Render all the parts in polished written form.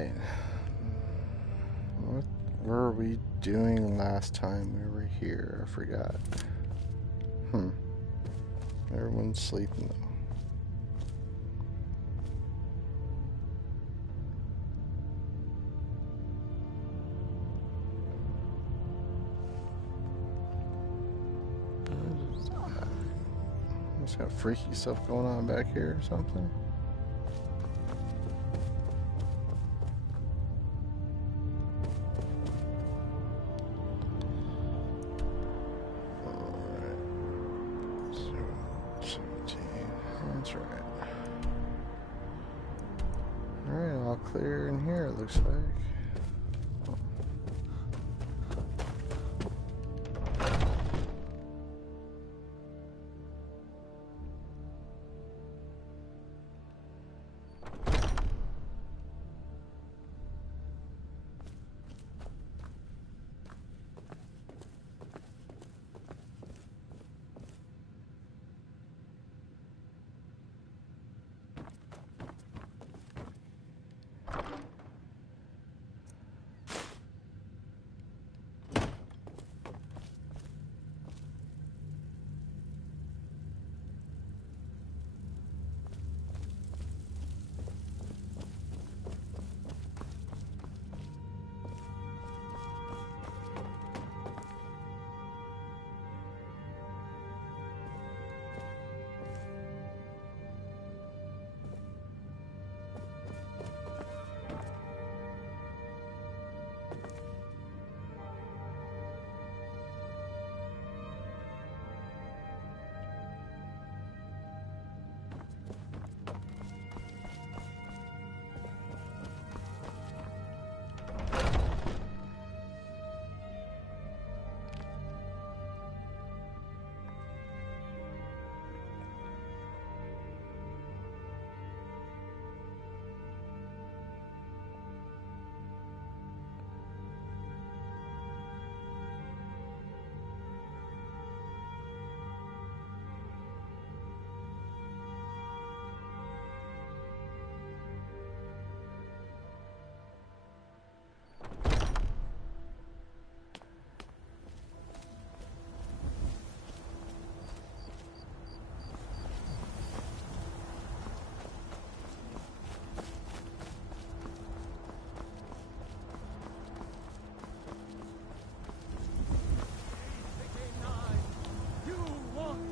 Alright. What were we doing last time we were here? I forgot. Everyone's sleeping though. What's got freaky stuff going on back here or something? Clear in here, it looks like.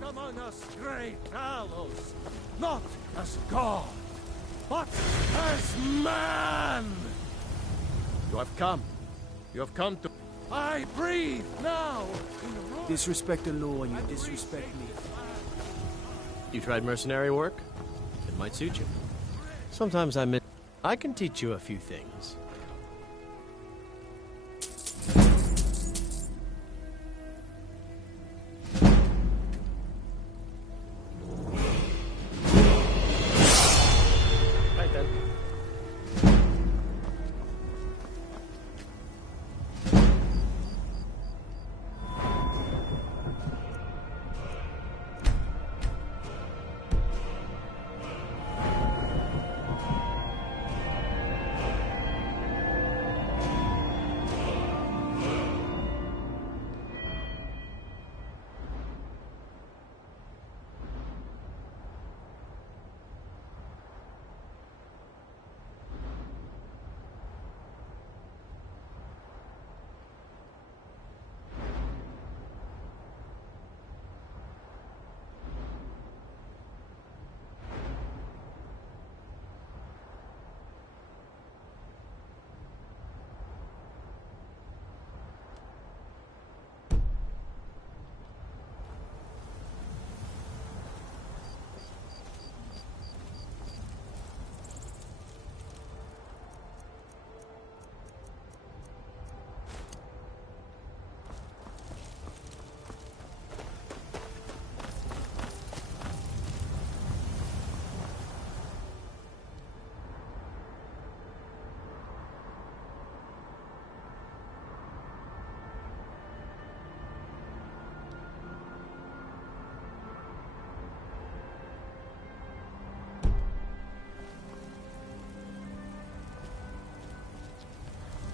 Among us great Talos, not as God, but as man! You have come. You have come to... I breathe now! Disrespect the law and you disrespect me. You tried mercenary work? It might suit you. Sometimes I can teach you a few things.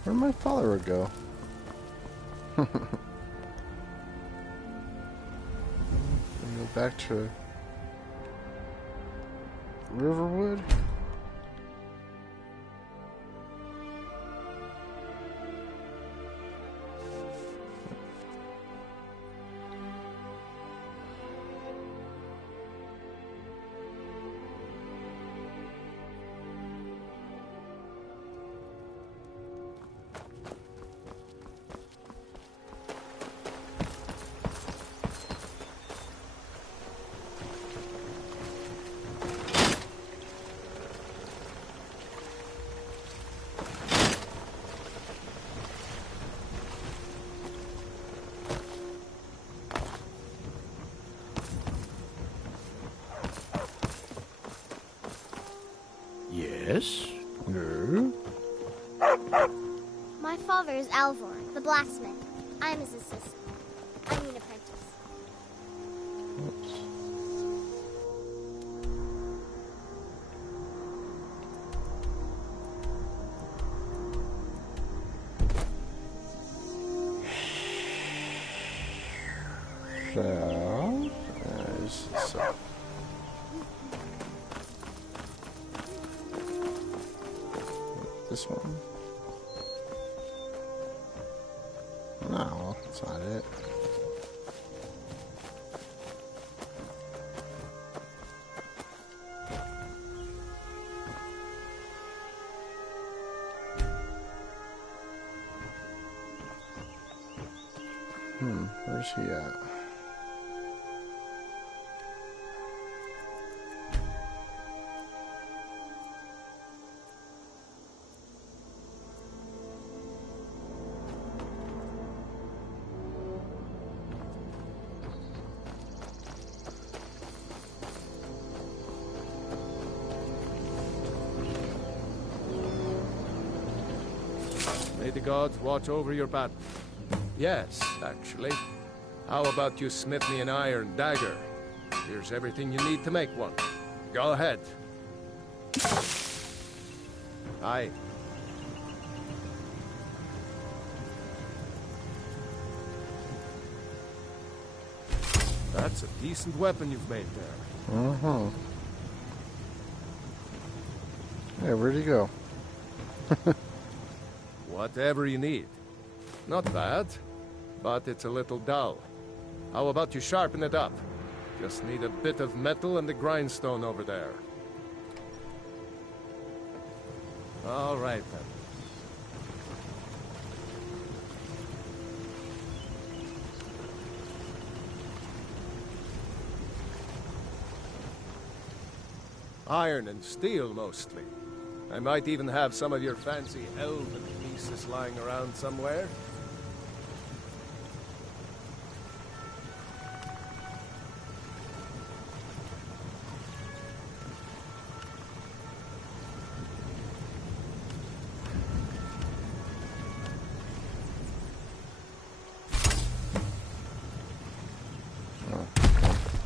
Where'd my follower go? We go back to Riverwood. Yes? No. My father is Alvor, the blacksmith. I'm his assistant. I mean apprentice. Oops. So, so. This one? No, that's not it. Where's he at? May the gods watch over your battle. Yes, actually. How about you smith me an iron dagger? Here's everything you need to make one. Go ahead. Aye. That's a decent weapon you've made there. Uh-huh. Hey, where'd he go? Whatever you need. Not bad, but it's a little dull. How about you sharpen it up? Just need a bit of metal and the grindstone over there. All right, then. Iron and steel, mostly. I might even have some of your fancy elven pieces lying around somewhere.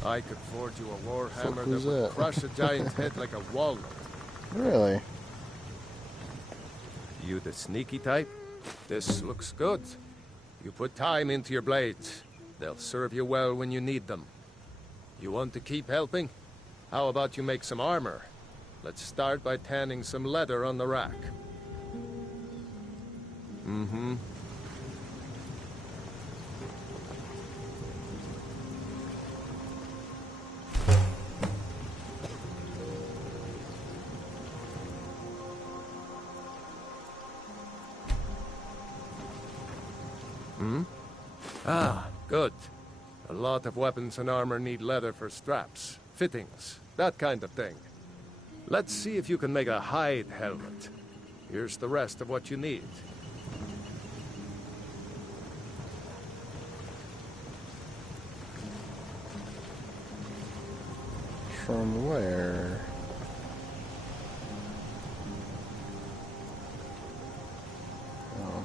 I could forge you a warhammer that would crush a giant head like a walnut. Really? You the sneaky type? This looks good. You put time into your blades. They'll serve you well when you need them. You want to keep helping? How about you make some armor? Let's start by tanning some leather on the rack. Mm-hmm. Ah, good. A lot of weapons and armor need leather for straps, fittings, that kind of thing. Let's see if you can make a hide helmet. Here's the rest of what you need. From where? Oh.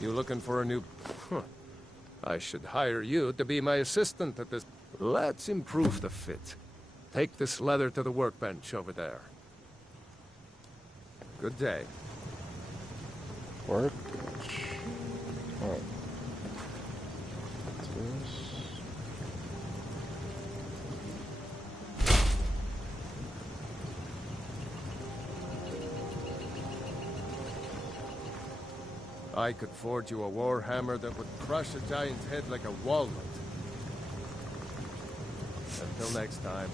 You looking for a new... Huh. I should hire you to be my assistant at this... Let's improve the fit. Take this leather to the workbench over there. Good day. Workbench. What? What's this? I could forge you a warhammer that would crush a giant's head like a walnut. Until next time.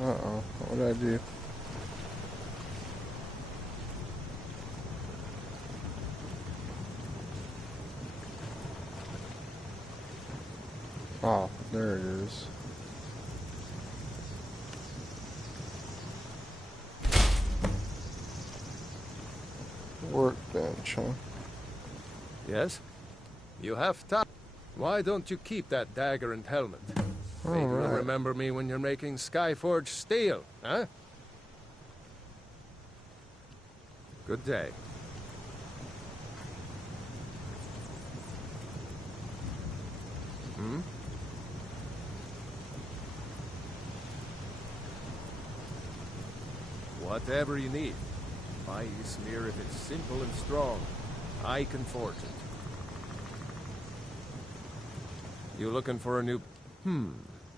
Uh-oh. What did I do? Oh, there it is. Workbench, huh? Yes? You have time. Why don't you keep that dagger and helmet? Maybe you'll remember me when you're making Skyforge steel, huh? Good day. Hmm? Whatever you need. My smear, if it's simple and strong, I can forge it. You looking for a new...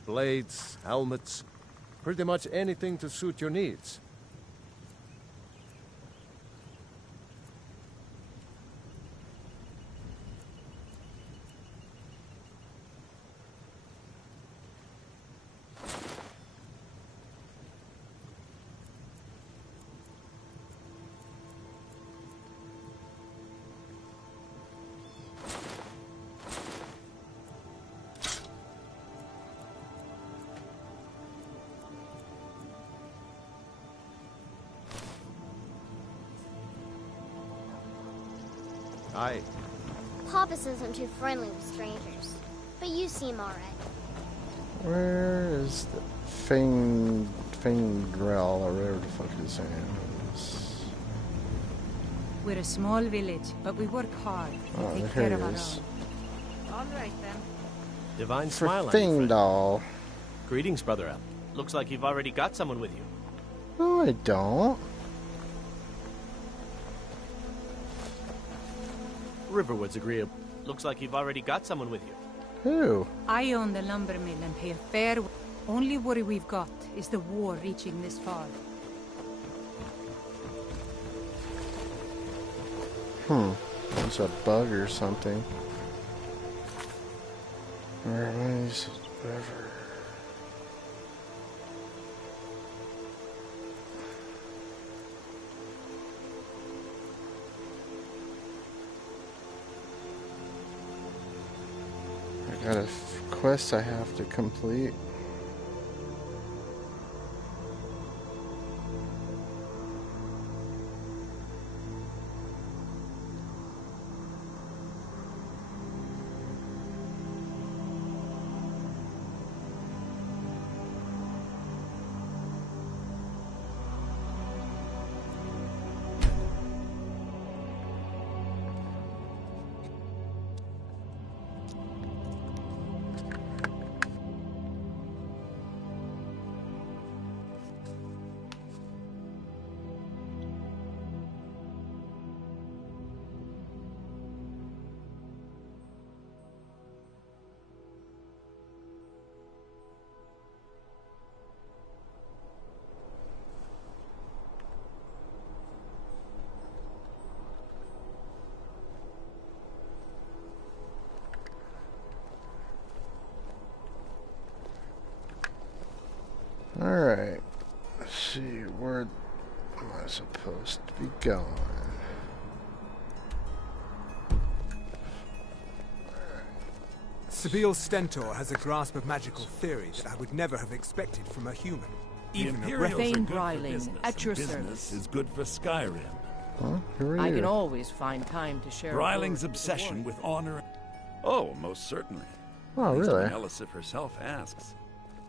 blades, helmets, pretty much anything to suit your needs. Aye. Papa says I'm too friendly with strangers, but you seem alright. Where is the Fangdrel, or whatever the fuck his name is? We're a small village, but we work hard to Oh, take here care he of our is. own. All right, then. Divine For smile on you, friend. Fangdal. Greetings, Brother Al. Looks like you've already got someone with you. No, I don't. Riverwood's agreeable. Looks like you've already got someone with you. Who? I own the lumber mill and pay a fair... Only worry we've got is the war reaching this far. It's a bug or something. Where's river? I got a quest I have to complete. Alright, let's see, where am I supposed to be going? Sabine Stentor has a grasp of magical theory that I would never have expected from a human. Even a breath. Thane Bryling, at your service. Is good for Skyrim. Huh? Who are I you? can always find time to share. Bryling's obsession with honor. Oh, most certainly. Oh, At least really? when Elisif herself asks.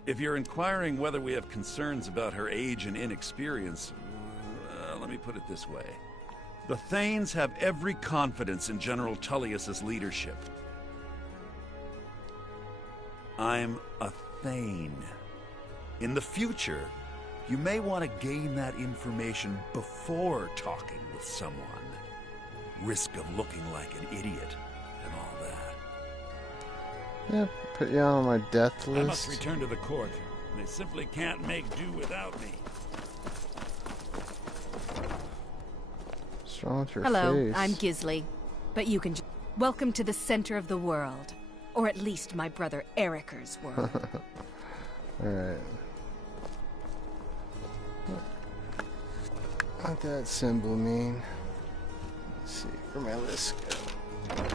If you're inquiring whether we have concerns about her age and inexperience, let me put it this way. The Thanes have every confidence in General Tullius's leadership. I'm a Thane. In the future, you may want to gain that information before talking with someone. Risk of looking like an idiot and all that. Yeah, put you on my death list. I must return to the court. They simply can't make do without me. What's wrong with your Hello, face? I'm Gisli. But you can welcome to the center of the world. Or at least my brother Eriker's world. Alright. What that symbol mean? Let's see, where my list go?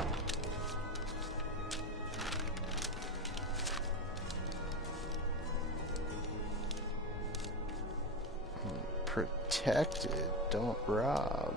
Protected, don't rob.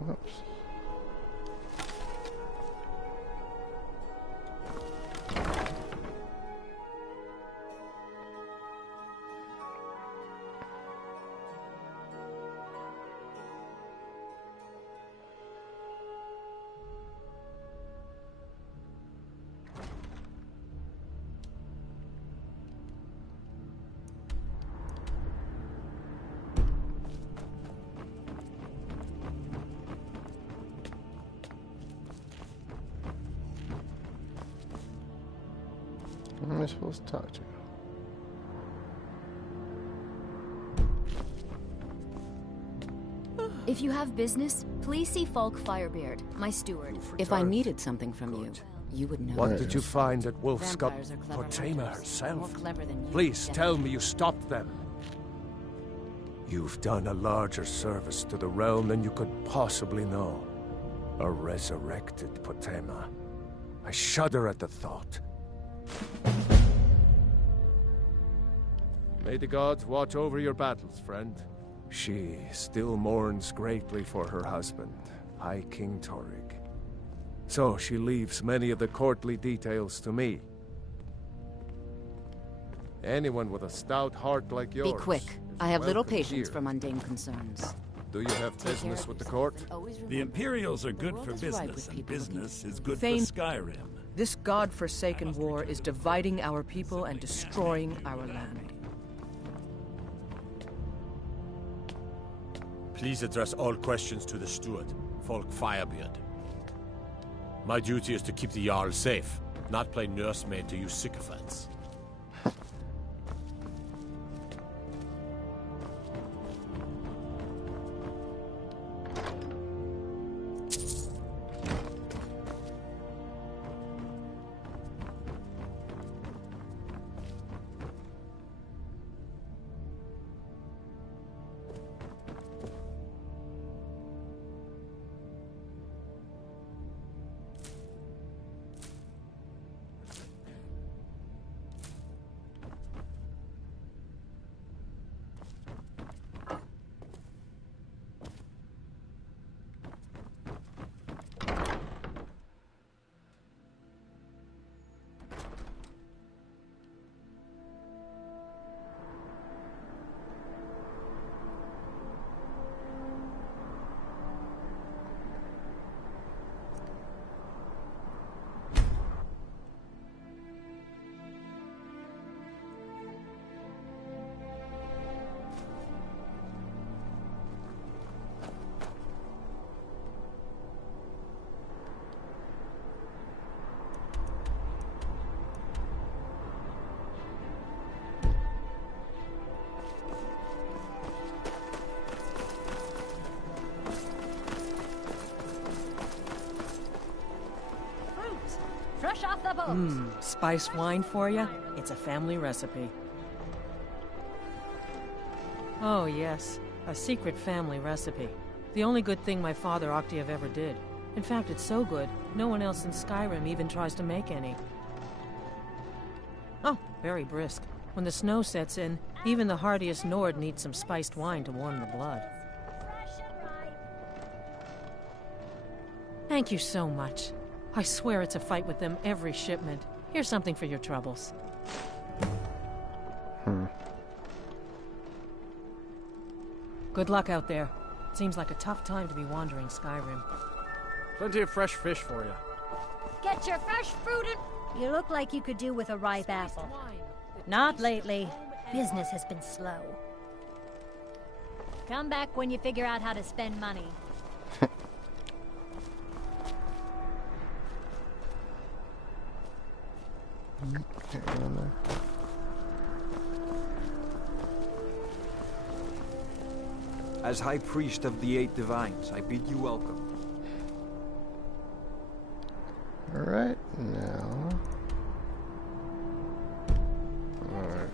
Whoops. Who am I supposed to talk to? If you have business, please see Falk Firebeard, my steward. If I needed something from you, you would know. What did you find at Wolfscut? Vampires are clever Potema hunters, more herself. clever than you, Please tell definitely. me you stopped them. You've done a larger service to the realm than you could possibly know. A resurrected Potema. I shudder at the thought. May the gods watch over your battles, friend. She still mourns greatly for her husband, High King Torrig. So she leaves many of the courtly details to me. Anyone with a stout heart like yours. Be quick. I have little welcome patience here. for mundane concerns. Do you have Take care business of with the yourself court? and always The remember, Imperials are the good world for is ripe business, with and people looking business for is good Thane- for Skyrim. This god-forsaken war is dividing our people and destroying our land. Please address all questions to the steward, Falk Firebeard. My duty is to keep the Jarl safe, not play nursemaid to you sycophants. Spice wine for you? It's a family recipe. Oh, yes. A secret family recipe. The only good thing my father Octave ever did. In fact, it's so good, no one else in Skyrim even tries to make any. Oh, very brisk. When the snow sets in, even the hardiest Nord needs some spiced wine to warm the blood. Thank you so much. I swear it's a fight with them every shipment. Here's something for your troubles. Good luck out there. Seems like a tough time to be wandering Skyrim. Plenty of fresh fish for you. Get your fresh fruit and... You look like you could do with a ripe apple. Not lately. Business has been slow. Come back when you figure out how to spend money. Can't go in there. As High Priest of the Eight Divines, I bid you welcome. Alright, now... Alright.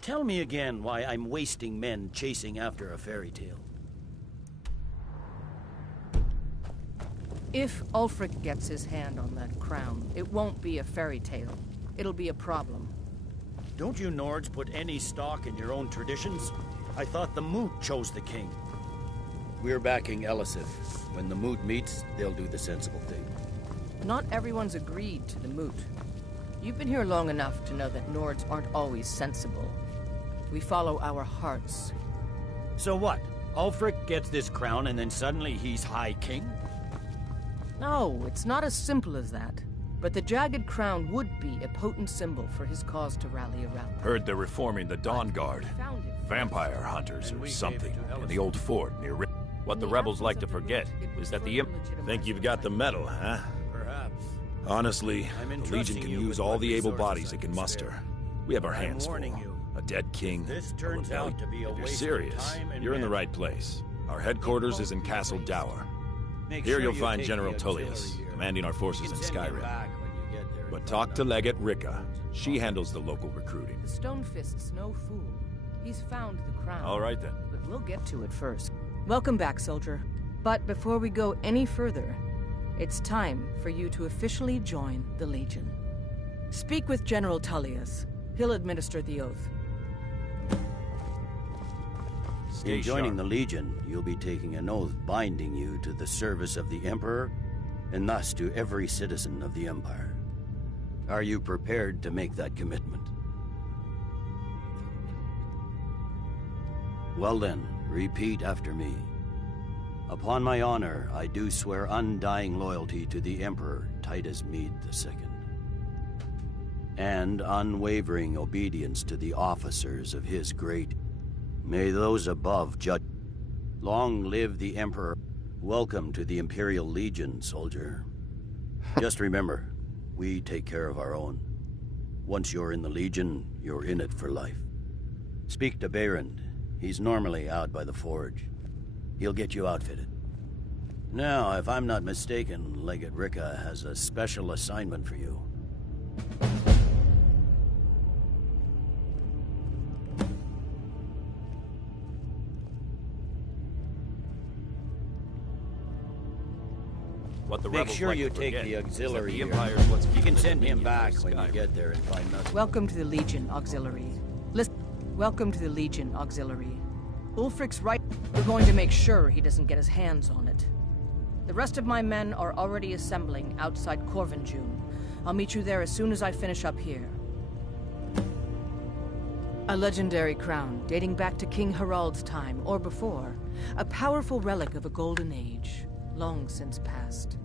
Tell me again why I'm wasting men chasing after a fairy tale. If Ulfric gets his hand on that crown, it won't be a fairy tale. It'll be a problem. Don't you Nords put any stock in your own traditions? I thought the Moot chose the king. We're backing Elisif. When the Moot meets, they'll do the sensible thing. Not everyone's agreed to the Moot. You've been here long enough to know that Nords aren't always sensible. We follow our hearts. So what? Ulfric gets this crown and then suddenly he's High King? No, it's not as simple as that. But the Jagged Crown would be a potent symbol for his cause to rally around. Heard they're reforming the Dawn Guard. Vampire hunters or something in the old fort near What the rebels like to forget is that the Think you've got the metal, huh? Perhaps. Honestly, the Legion can use all the able bodies it can muster. We have our I'm hands full. warning you. A dead king, This a turns rebellion. out to be a If you're waste of serious, time and you're in the men. right place. Our headquarters is in Castle Dower. Make Here sure you'll you find take General the auxiliary Tullius, here. commanding our You forces can in send him Skyrim. back when you get there and But find talk to out. Legate Rika. She handles the local recruiting. The Stonefist's no fool. He's found the crown. All right then. But we'll get to it first. Welcome back, soldier. But before we go any further, it's time for you to officially join the Legion. Speak with General Tullius. He'll administer the oath. In joining the Legion, you'll be taking an oath binding you to the service of the Emperor, and thus to every citizen of the Empire. Are you prepared to make that commitment? Well then, repeat after me. Upon my honor, I do swear undying loyalty to the Emperor Titus Mede II, and unwavering obedience to the officers of his great. May those above judge. Long live the Emperor. Welcome to the Imperial Legion, soldier. Just remember, we take care of our own. Once you're in the Legion, you're in it for life. Speak to Behrend. He's normally out by the forge. He'll get you outfitted. Now, if I'm not mistaken, Legate Rika has a special assignment for you. What the Make rebels sure like you to take forget the is that auxiliary the here. Empire's what's You can keeping send the him Dominion back of when you Skyrim. get there and find nothing. Welcome to the Legion Auxiliary. Welcome to the Legion Auxiliary. Ulfric's right. We're going to make sure he doesn't get his hands on it. The rest of my men are already assembling outside Corvinjune. I'll meet you there as soon as I finish up here. A legendary crown dating back to King Harald's time or before. A powerful relic of a golden age, long since past.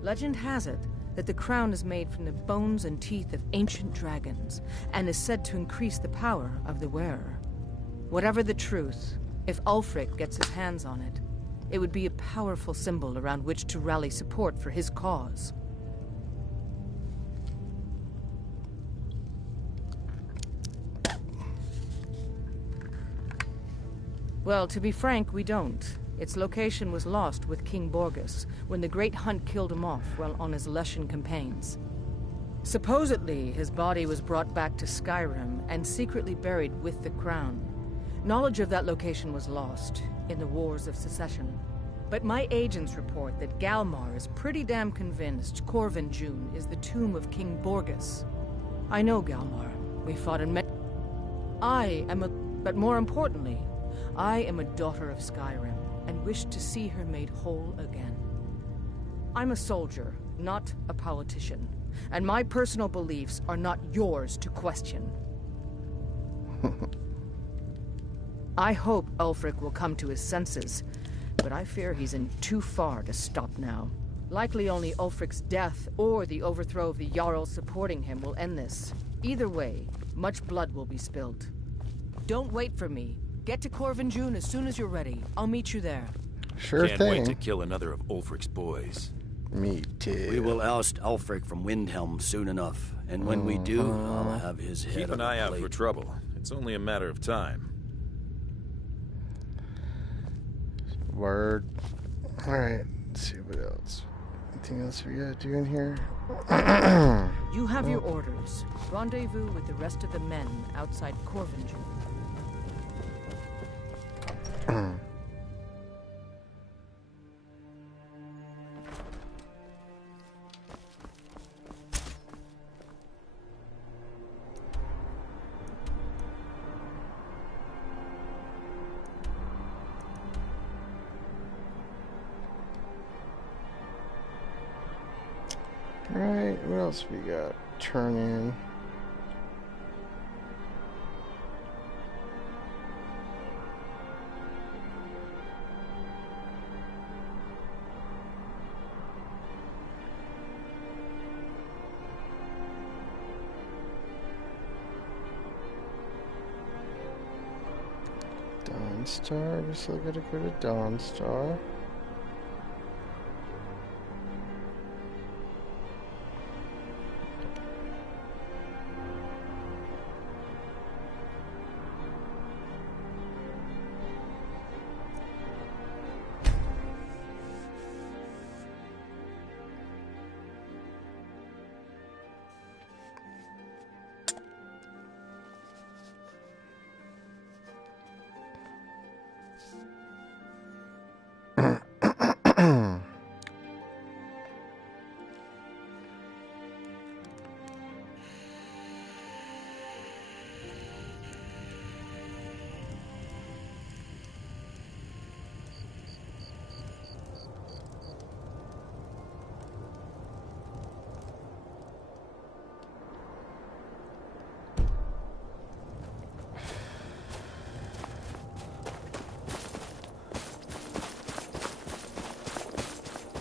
Legend has it that the crown is made from the bones and teeth of ancient dragons and is said to increase the power of the wearer. Whatever the truth, If Ulfric gets his hands on it, it would be a powerful symbol around which to rally support for his cause. Well, to be frank, we don't. Its location was lost with King Borgus when the Great Hunt killed him off while on his Lushan campaigns. Supposedly, his body was brought back to Skyrim and secretly buried with the crown. Knowledge of that location was lost in the Wars of Secession. But my agents report that Galmar is pretty damn convinced Corvin June is the tomb of King Borgus. I know Galmar. We fought in but more importantly, I am a daughter of Skyrim and wish to see her made whole again. I'm a soldier, not a politician, and my personal beliefs are not yours to question. I hope Ulfric will come to his senses, but I fear he's in too far to stop now. Likely only Ulfric's death or the overthrow of the Jarl supporting him will end this. Either way, much blood will be spilled. Don't wait for me. Get to Corvin June as soon as you're ready. I'll meet you there. Sure Can't thing. wait to kill another of Ulfric's boys. Me too. We will oust Ulfric from Windhelm soon enough, and when we do, I'll have his head Keep on an a eye out plate. for trouble. It's only a matter of time. Word. Alright, let's see what else. Anything else we gotta do in here? You have your orders. Rendezvous with the rest of the men outside Corvin June. Alright, what else we got? Turn in. Dawnstar, we still gotta go to Dawnstar.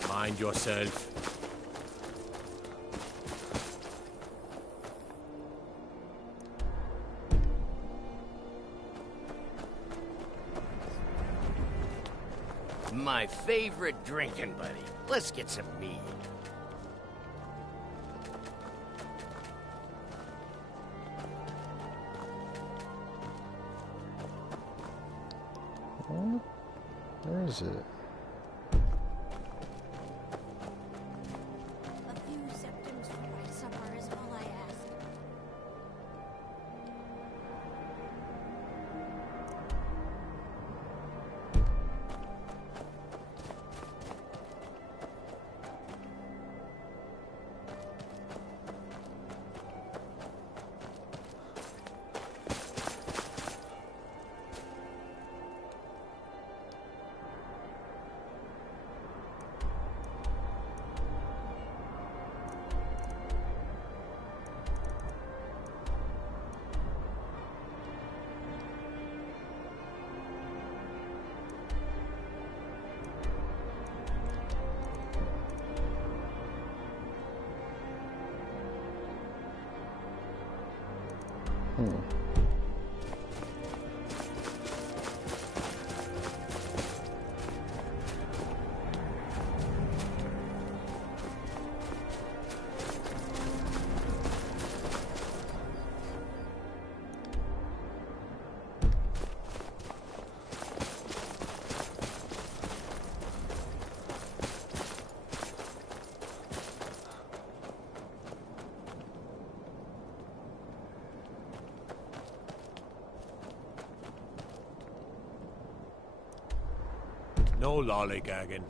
Mind yourself. My favorite drinking buddy. Let's get some mead. Where is it? A few septims for my supper is all I ask. No lollygagging.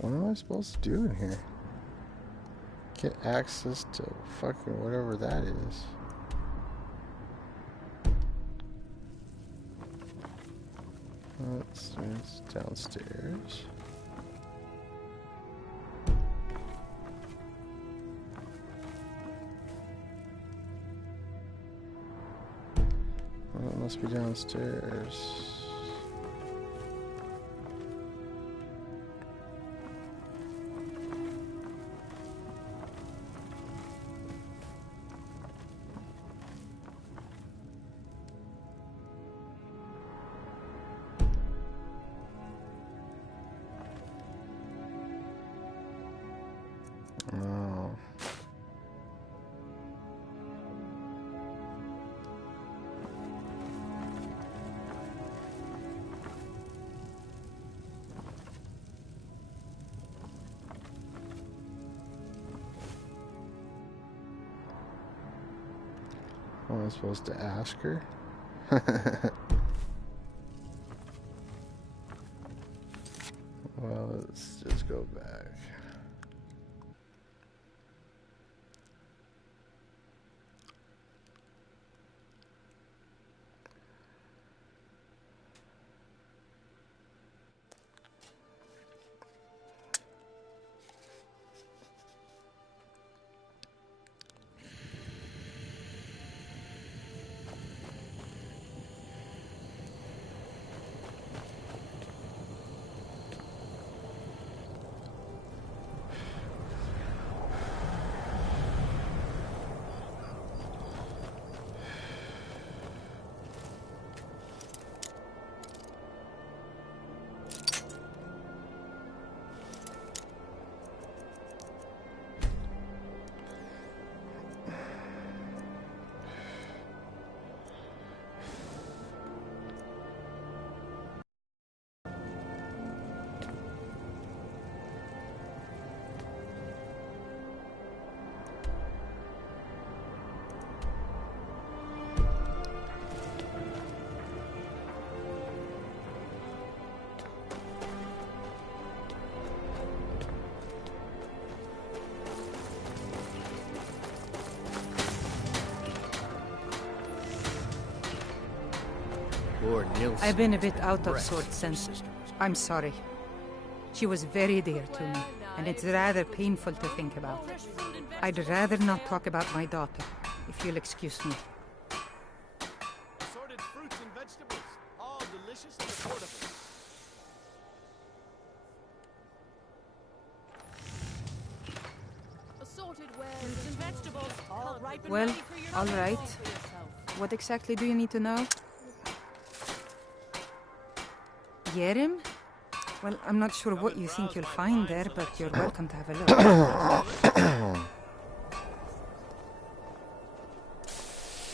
What am I supposed to do in here? Get access to fucking whatever that is. It's downstairs. Well, it must be downstairs. Oh. Am I supposed to ask her? Well, let's just go back. Poor Nilsson. I've been a bit out of sorts since. I'm sorry. She was very dear to me, and it's rather painful to think about. I'd rather not talk about my daughter, if you'll excuse me. Assorted fruits and vegetables, all delicious and affordable. Assorted wares and vegetables, all ripe and Well, ready for your all own right. home for yourself. What exactly do you need to know? Yerim? Well, I'm not sure what you think you'll find there, but you're welcome to have a look.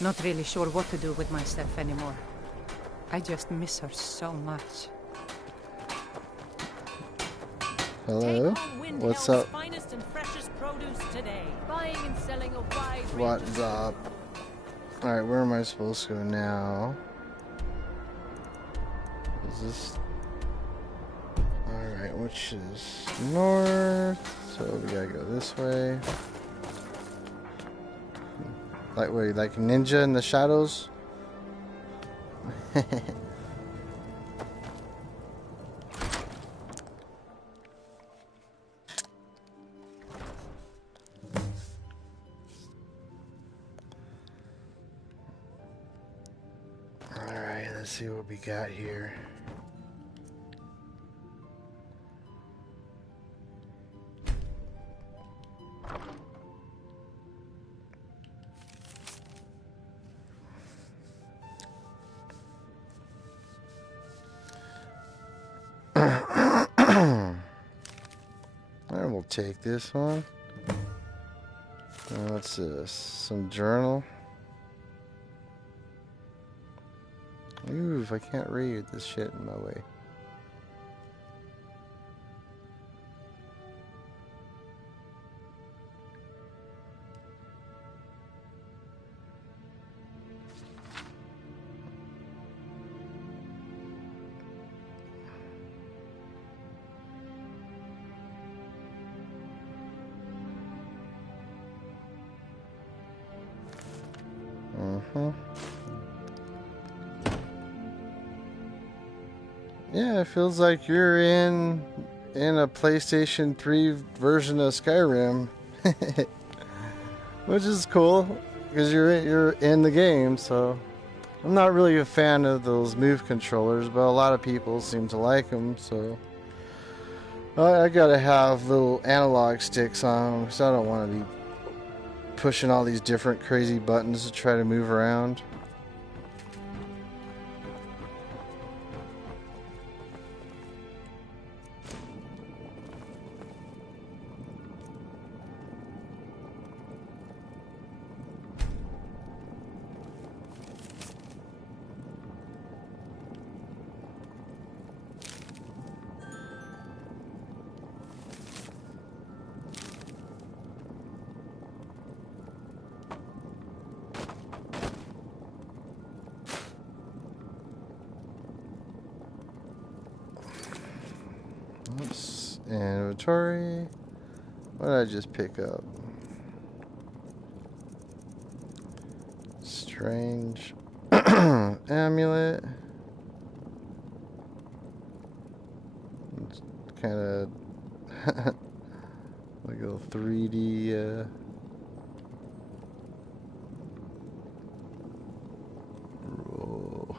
Not really sure what to do with myself anymore. I just miss her so much. Hello? What's up? Finest and freshest produce today. Buying and selling a wide What's up? Alright, where am I supposed to go now? Is this... Alright, which is north, so we gotta go this way. Like, wait, like ninja in the shadows? Alright, let's see what we got here. Alright, we'll take this one. What's this? Some journal. Ooh, if I can't read this shit in my way. Yeah, it feels like you're in a PlayStation 3 version of Skyrim, which is cool because you're in the game. So I'm not really a fan of those Move controllers, but a lot of people seem to like them. So I gotta have little analog sticks on them because I don't want to be pushing all these different crazy buttons to try to move around. Oops. Inventory. What did I just pick up? Strange amulet. It's kind of like a 3D. Whoa.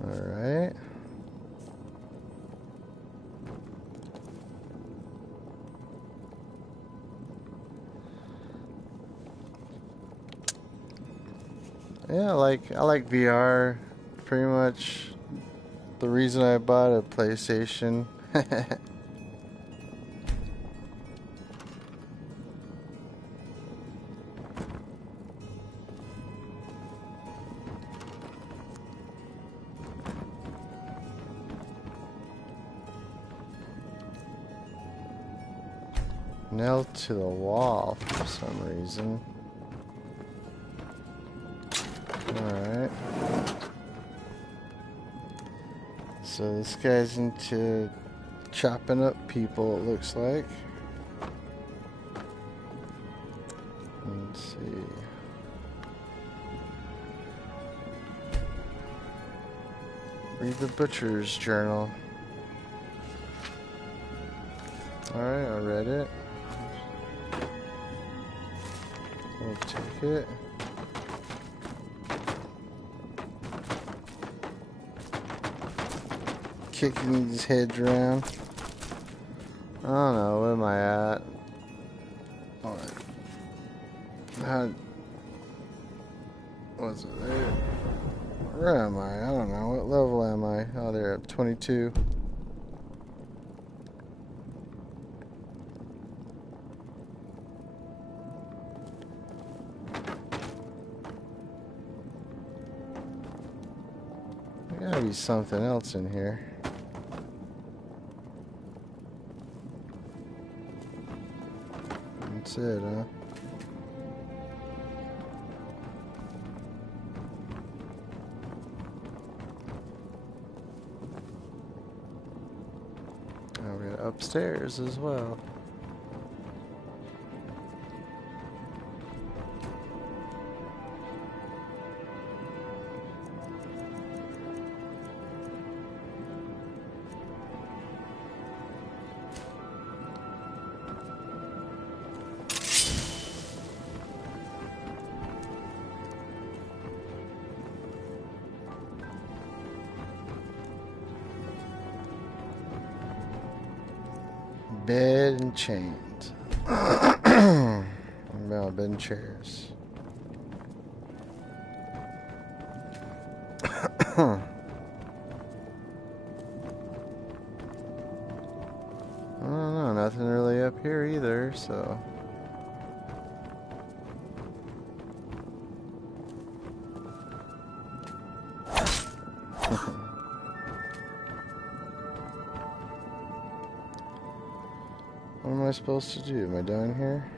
Alright. Yeah, I like VR. Pretty much the reason I bought a PlayStation. Nailed to the wall for some reason. Alright. So this guy's into chopping up people, it looks like. Let's see. Read the butcher's journal. Alright, I read it. We'll take it. Kicking these heads around. I don't know, where am I at? Alright. How was it there? Where am I? I don't know. What level am I? Oh, they're at 22. There gotta be something else in here. That's it, huh? Oh, we got upstairs as well. Bed and chains. No, bed and chairs. I don't know, nothing really up here either, so. What am I supposed to do? Am I down here?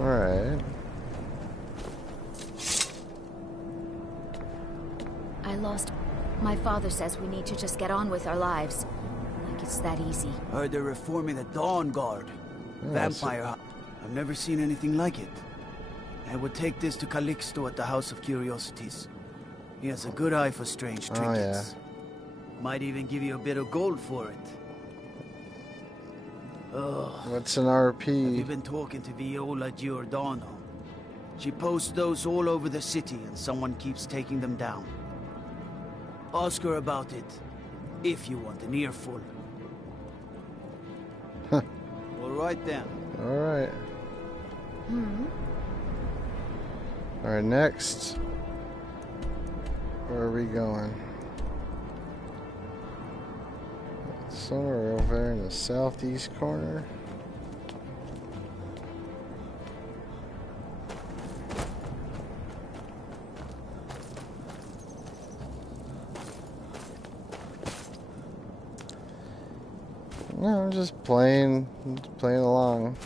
Alright. I lost... My father says we need to just get on with our lives. Like it's that easy. Heard they're reforming the Dawn Guard. Vampire. I've never seen anything like it. I would take this to Calixto at the House of Curiosities. He has a good eye for strange trinkets. Might even give you a bit of gold for it. What's an RP? Have you been talking to Viola Giordano? She posts those all over the city and someone keeps taking them down. Ask her about it, if you want an earful. Huh. All right then. All right. All right, next. Where are we going? Somewhere over there in the southeast corner. No, I'm just playing along.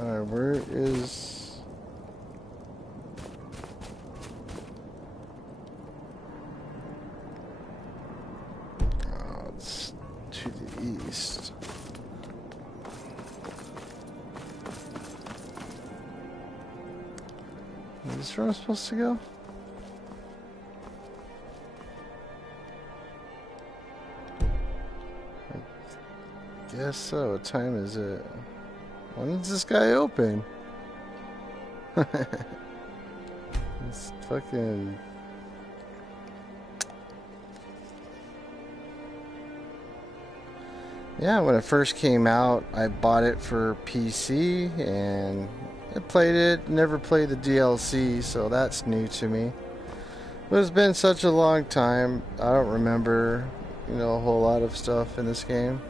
Alright, where is... Oh, it's to the east. Is this where I'm supposed to go? Guess so. What time is it? When is this guy open? It's fucking... Yeah, when it first came out, I bought it for PC and I played it. Never played the DLC, so that's new to me. But it's been such a long time. I don't remember, you know, a whole lot of stuff in this game.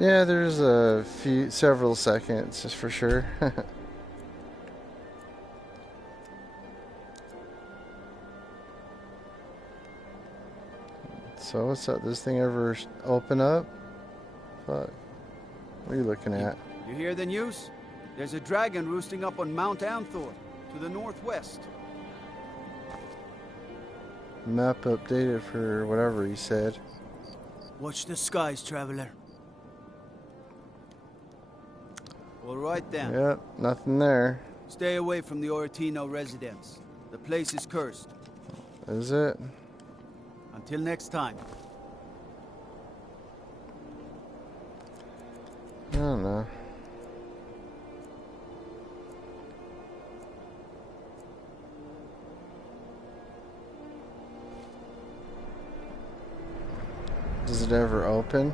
Yeah, there's several seconds, just for sure. So what's up? This thing ever open up? Fuck. What are you looking at? You hear the news? There's a dragon roosting up on Mount Anthor, to the northwest. Map updated for whatever he said. Watch the skies, traveler. All right then. Yep, nothing there. Stay away from the Oratino residence. The place is cursed. Is it? Until next time. I don't know. Does it ever open?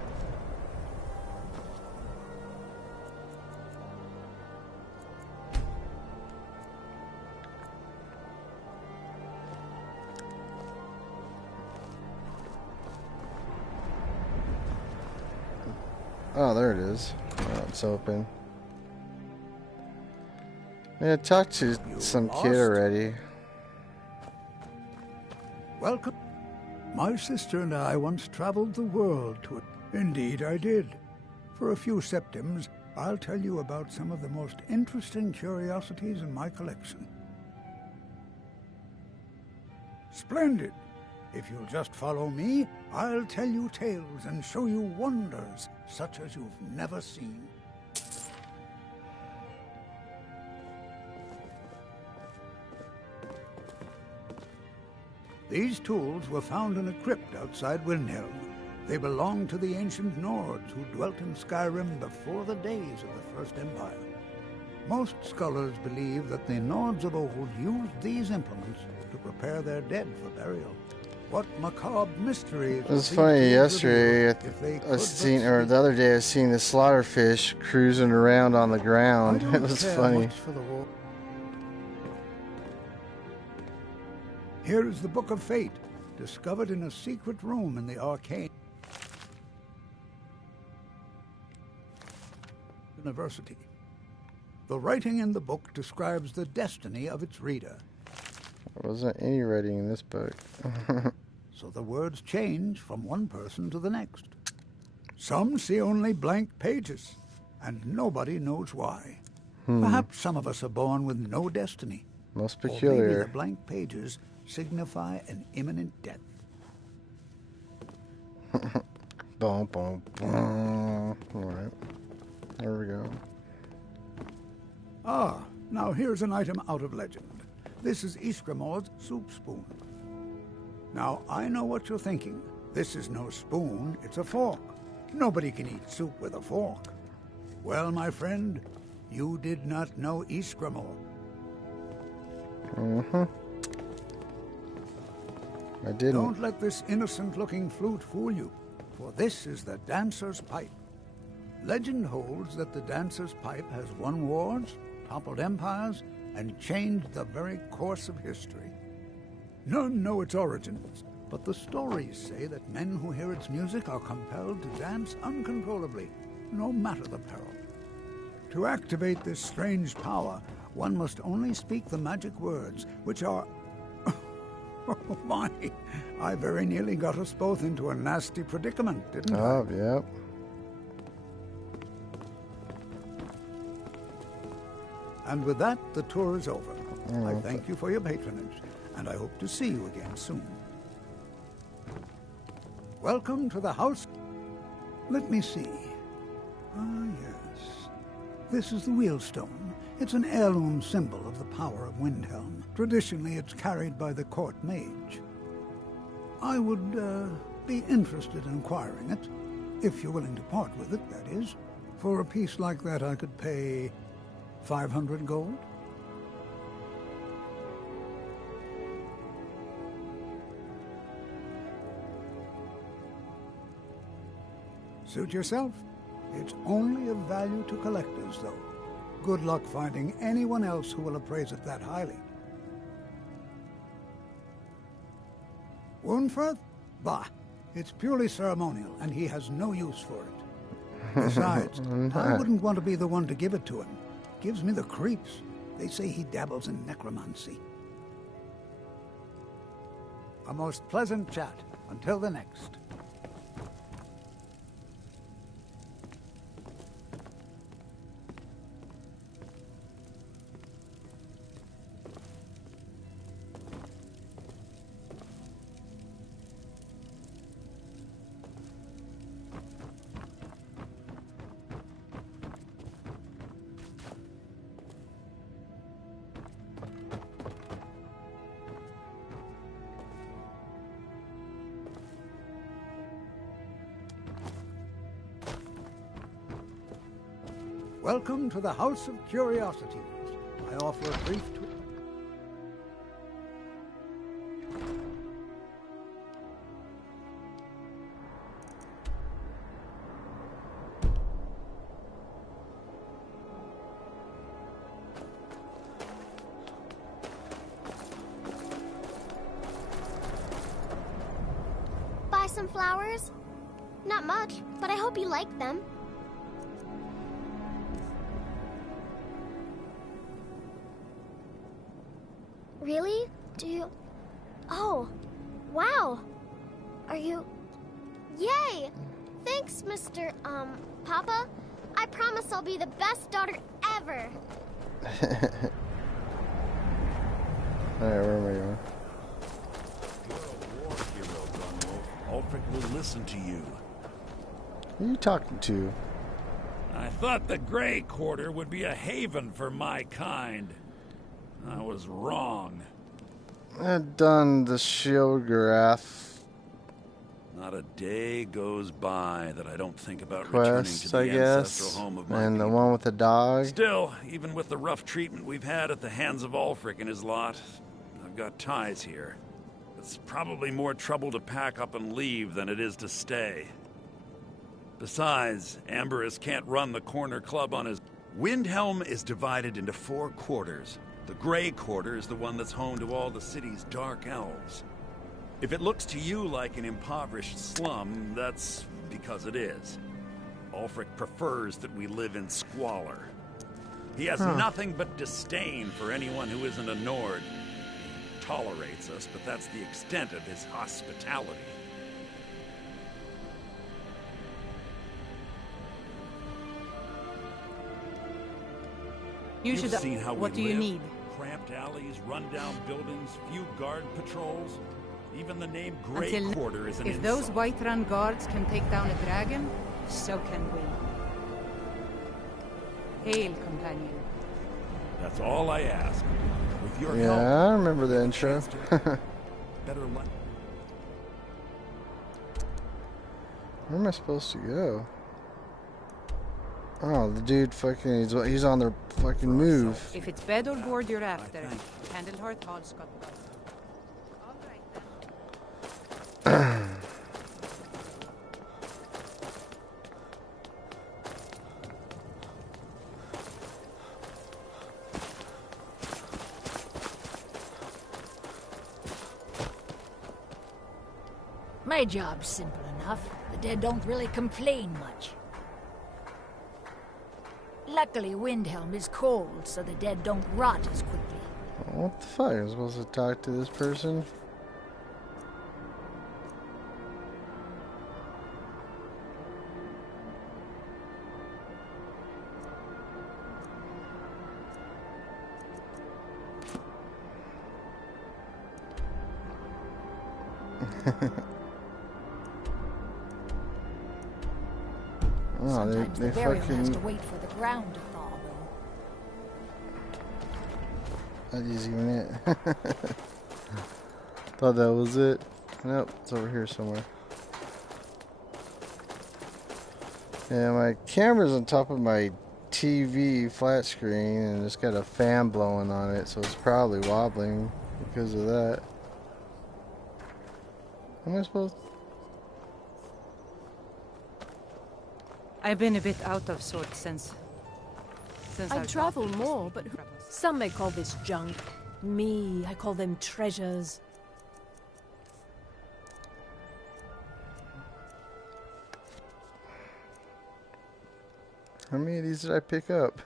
Oh, there it is. Oh, it's open. Yeah, I talked to some kid already. Welcome. My sister and I once traveled the world to it. Indeed, I did. For a few septims, I'll tell you about some of the most interesting curiosities in my collection. Splendid. If you'll just follow me, I'll tell you tales and show you wonders such as you've never seen. These tools were found in a crypt outside Windhelm. They belonged to the ancient Nords who dwelt in Skyrim before the days of the First Empire. Most scholars believe that the Nords of old used these implements to prepare their dead for burial. What macabre mysteries... It was funny, yesterday, I seen, or the other day, I seen the slaughterfish cruising around on the ground. It was funny. Here is the Book of Fate, discovered in a secret room in the arcane University. The writing in the book describes the destiny of its reader. There wasn't any writing in this book. So the words change from one person to the next. Some see only blank pages, and nobody knows why. Perhaps some of us are born with no destiny. Most Or maybe peculiar. the blank pages signify an imminent death. Boom, boom, boom. Alright. There we go. Ah, now here's an item out of legend. This is Iskramor's soup spoon. Now, I know what you're thinking. This is no spoon, it's a fork. Nobody can eat soup with a fork. Well, my friend, you did not know Iskramor. I didn't. Don't let this innocent-looking flute fool you, for this is the dancer's pipe. Legend holds that the dancer's pipe has won wars, toppled empires, and changed the very course of history. None know its origins, but the stories say that men who hear its music are compelled to dance uncontrollably, no matter the peril. To activate this strange power, one must only speak the magic words, which are... Oh my, I very nearly got us both into a nasty predicament, didn't I? Oh, yep. And with that, the tour is over. I Oh, thank you for your patronage, and I hope to see you again soon. Welcome to the house. Let me see. Ah, yes. This is the wheelstone. It's an heirloom symbol of the power of Windhelm. Traditionally, it's carried by the court mage. I would be interested in acquiring it, if you're willing to part with it, that is. For a piece like that, I could pay 500 gold. Suit yourself. It's only of value to collectors, though. Good luck finding anyone else who will appraise it that highly. Woundfirth? Bah! It's purely ceremonial, and he has no use for it. Besides, I wouldn't want to be the one to give it to him. Gives me the creeps. They say he dabbles in necromancy. A most pleasant chat. Until the next. Welcome to the House of Curiosities. I offer a brief tour. Buy some flowers? Not much, but I hope you like them. Really? Do you... Oh, wow. Are you... Yay! Thanks, Mr. Papa. I promise I'll be the best daughter ever. Alright, where am I going? You're a war hero, Gunwolf. Ulfric will listen to you. Who are you talking to? I thought the Grey Quarter would be a haven for my kind. I was wrong. I've done the shield graph. Not a day goes by that I don't think about Quests, returning to the I ancestral guess. home of my And the people. one with the dog. Still, even with the rough treatment we've had at the hands of Ulfric and his lot, I've got ties here. It's probably more trouble to pack up and leave than it is to stay. Besides, Amberus can't run the corner club on his... Windhelm is divided into 4 quarters. The Grey Quarter is the one that's home to all the city's dark elves. If it looks to you like an impoverished slum, that's because it is. Ulfric prefers that we live in squalor. He has nothing but disdain for anyone who isn't a Nord. He tolerates us, but that's the extent of his hospitality. You You've should... seen how what we do you live. need? Cramped alleys, run-down buildings, few guard patrols. Even the name Grey Until Quarter is an if insult. those Whiterun guards can take down a dragon, so can we. Hail, companion. That's all I ask. With your help, Yeah, I remember the intro. better luck. Where am I supposed to go? Oh, the dude fucking, he's on the fucking move. If it's bed or board you're after, Candlehearth Hall's got both. My job's simple enough. The dead don't really complain much. Luckily, Windhelm is cold, so the dead don't rot as quickly. What the fuck? I'm supposed to talk to this person? Oh, Sometimes they the burial fucking... has to wait for the ground to thaw, though. That is even it. Thought that was it. Nope, it's over here somewhere. Yeah, my camera's on top of my TV flat screen and it's got a fan blowing on it, so it's probably wobbling because of that. Am I supposed to? I've been a bit out of sorts since I I've travel more, but some may call this junk. Me, I call them treasures. How many of these did I pick up?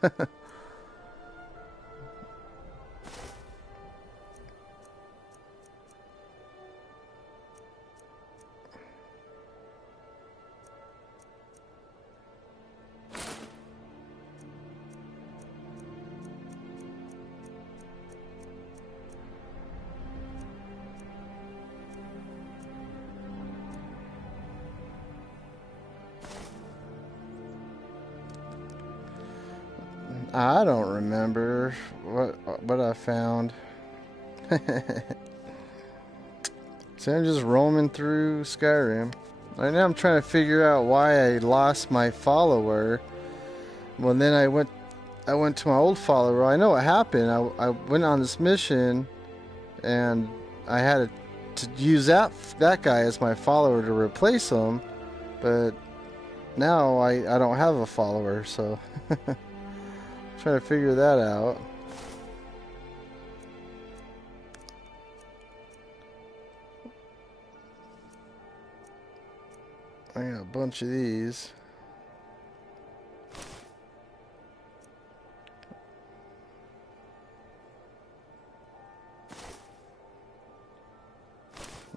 I don't remember what I found. So I'm just roaming through Skyrim. Right now I'm trying to figure out why I lost my follower. Well, then I went to my old follower. I know what happened. I went on this mission, and I had to use that guy as my follower to replace him. But now I don't have a follower, so trying to figure that out. I got a bunch of these.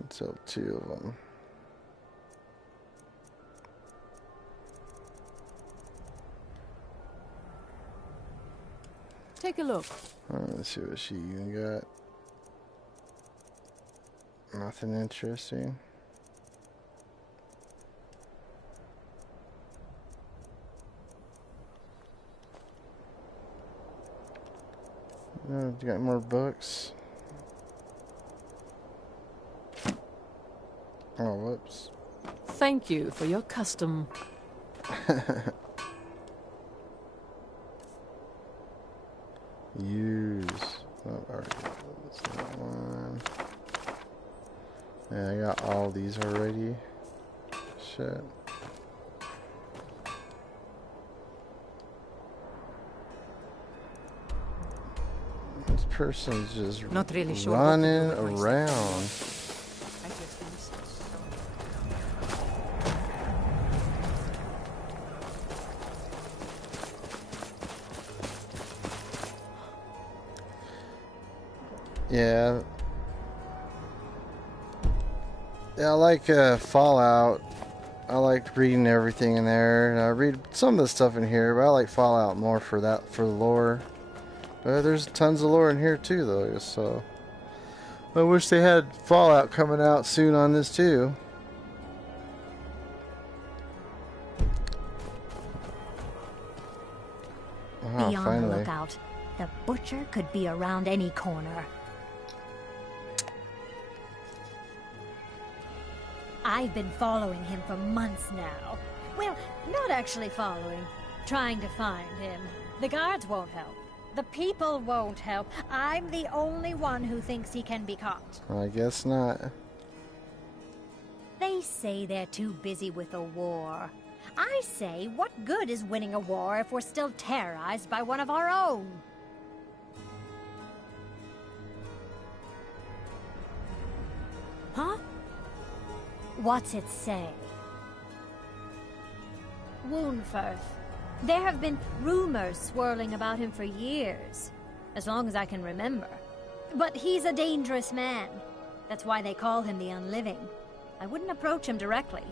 Let's sell 2 of them. Take a look. Let's see what she even got. Nothing interesting. No, you got more books? Oh, whoops. Thank you for your custom. Use. Oh, already. That's that one. Yeah, I got all these already. Shit. This person's just Not really sure running what to do with around. Yeah. Yeah, I like Fallout. I like reading everything in there. And I read some of the stuff in here, but I like Fallout more for the lore. But there's tons of lore in here too, though. So I wish they had Fallout coming out soon on this too. Wow, Be on finally. the lookout. The butcher could be around any corner. I've been following him for months now. Well, not actually following. Trying to find him. The guards won't help. The people won't help. I'm the only one who thinks he can be caught. I guess not. They say they're too busy with a war. I say, what good is winning a war if we're still terrorized by one of our own? Huh? What's it say? Woundfirth. There have been rumors swirling about him for years, as long as I can remember. But he's a dangerous man. That's why they call him the Unliving. I wouldn't approach him directly.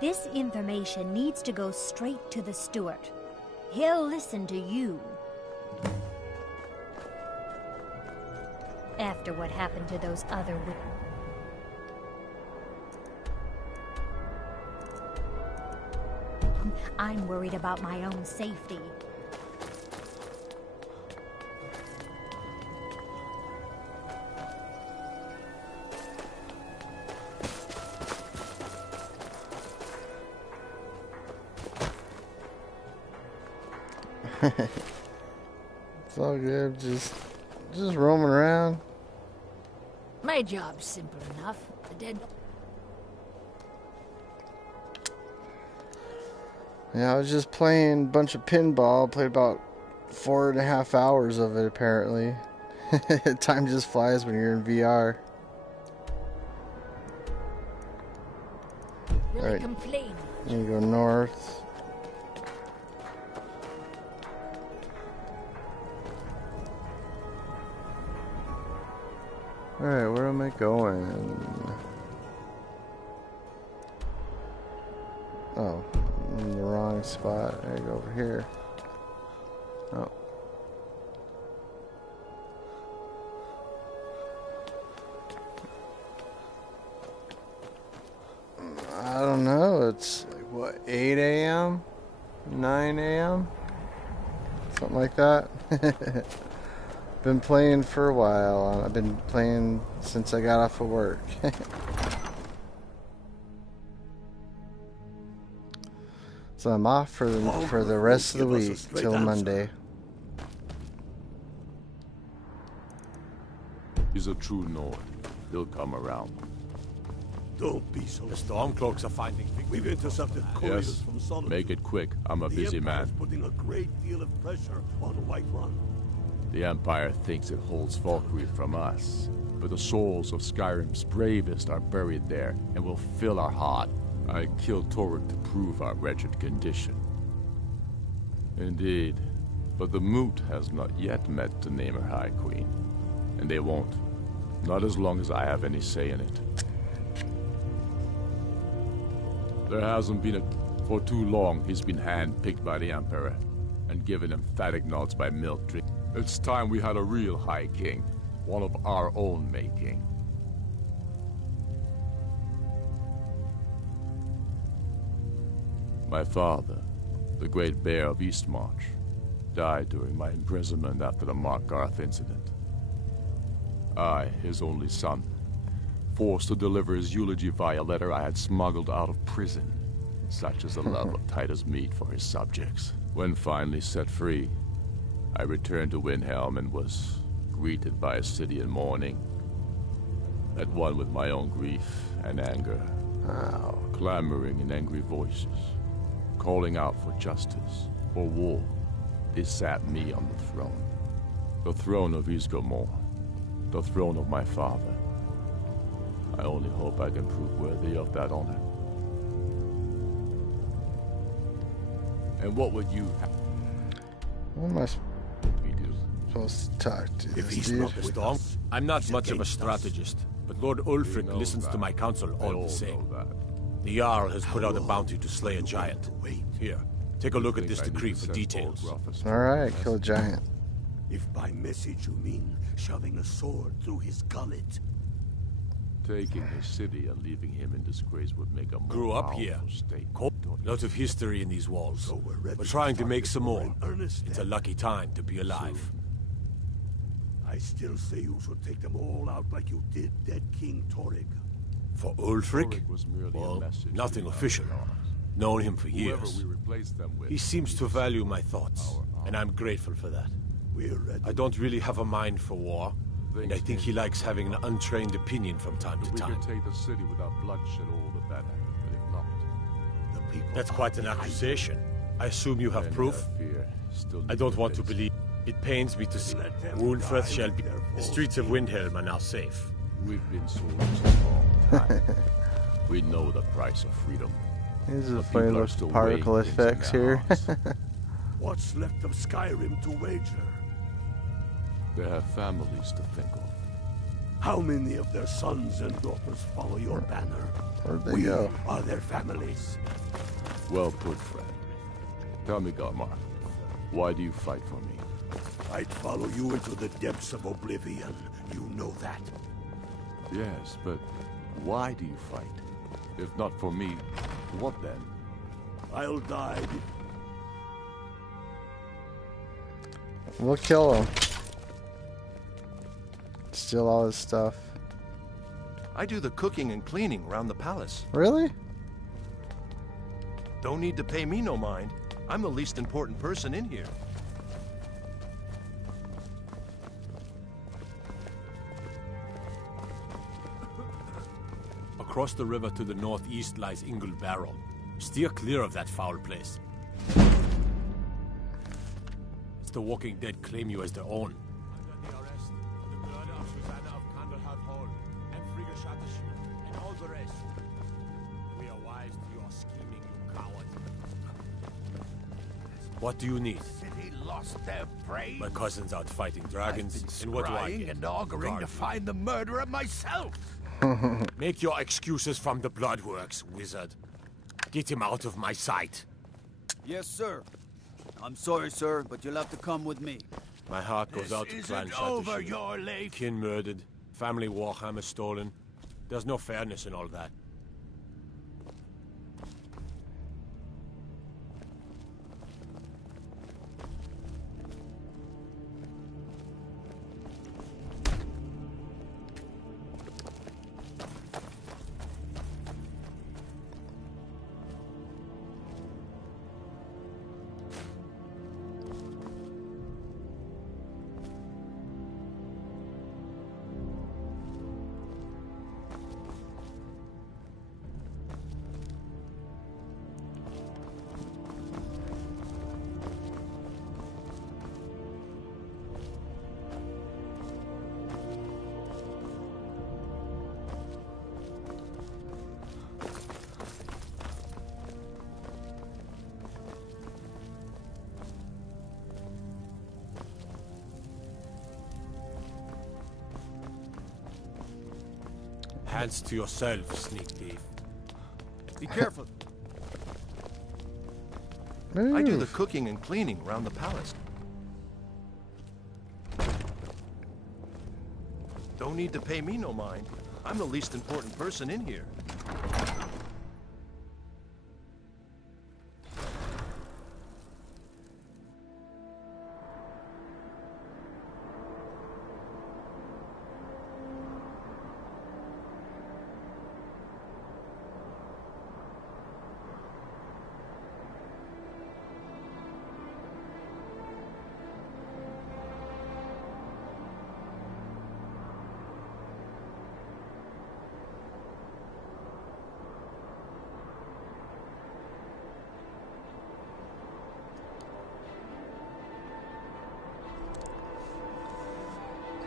This information needs to go straight to the steward. He'll listen to you. After what happened to those other women. I'm worried about my own safety. It's all good, just roaming around. My job's simple enough. The dead. Yeah, I was just playing a bunch of pinball. Played about 4.5 hours of it, apparently. Time just flies when you're in VR. Really Alright, complain. you go north. Alright, where am I going? Oh, I'm in the wrong spot. I gotta go over here. Oh. I don't know. It's like, what, 8 a.m.? 9 a.m.? Something like that. Been playing for a while. I've been playing since I got off of work. So I'm off for the rest of the week till Monday. He's a true Nord. He'll come around. Don't be so. The Stormcloaks are finding things. We've intercepted couriers Yes, from Solomon. make it quick. I'm a busy man. Putting a great deal of pressure on Whiterun. The Empire thinks it holds Valkyrie from us, but the souls of Skyrim's bravest are buried there and will fill our heart. I killed Toruk to prove our wretched condition. Indeed, but the Moot has not yet met to name her High Queen. And they won't. Not as long as I have any say in it. There hasn't been for too long he's been hand-picked by the Emperor and given emphatic nods by milk drink. It's time we had a real High King, one of our own making. My father, the Great Bear of Eastmarch, died during my imprisonment after the Markarth incident. I, his only son, forced to deliver his eulogy via letter I had smuggled out of prison, such as the love of Titus meat for his subjects. When finally set free, I returned to Windhelm and was greeted by a city in mourning, at one with my own grief and anger, clamoring in angry voices, calling out for justice, for war. They sat me on the throne of Ysgramor, the throne of my father. I only hope I can prove worthy of that honor. And what would you have? What am I supposed to talk to If this he's dude? not the Storm, I'm not much of a strategist, but Lord Ulfric listens to my counsel all the same. The Jarl has put out a bounty to slay a giant. Here, take a look at this decree for details. Alright, kill a giant. If by message you mean shoving a sword through his gullet. Taking his city and leaving him in disgrace would make a more Grew up here. powerful state. Lot of history in these walls. We're trying to make some more. It's a lucky time to be alive. I still say you should take them all out like you did dead King Torrig. For Ulfric? Well, nothing official. Known him for years. He seems to value my thoughts, and I'm grateful for that. I don't really have a mind for war, and I think he likes having an untrained opinion from time to time. We could take the city without bloodshed, all the better. But if not, That's quite an accusation. I assume you have proof? I don't want to believe. It pains me to see Woundfirth shall be. The streets of Windhelm are now safe. We've been soldiers a long time. We know the price of freedom. These are But funny people are little still particle weighing things in effects their here. hearts. What's left of Skyrim to wager? They have families to think of. How many of their sons and daughters follow your banner? Where'd they We go? are their families. Well put, friend. Tell me, Garmar, why do you fight for me? I'd follow you into the depths of oblivion. You know that. Yes, but why do you fight? If not for me, what then? I'll die. We'll kill him. Steal all his stuff. I do the cooking and cleaning around the palace. Really? Don't need to pay me no mind. I'm the least important person in here. Across the river to the northeast lies Ingle Barrow. Steer clear of that foul place. It's the Walking Dead claim you as their own. Under the arrest, the murder of Susanna of Candlehearth Hall, and Frigga Shattershield, and all the rest. We are wise to your scheming, you coward. What do you need? City lost their brains. My cousin's out fighting dragons. And what do I get? And auguring to find the murderer myself. Make your excuses from the bloodworks, wizard. Get him out of my sight. Yes, sir. I'm sorry, sir, but you'll have to come with me. My heart goes out to Clan over your life. Kin murdered, family warhammer stolen. There's no fairness in all that. Hands to yourself, sneak thief. Be careful. Move. I do the cooking and cleaning around the palace. Don't need to pay me no mind. I'm the least important person in here.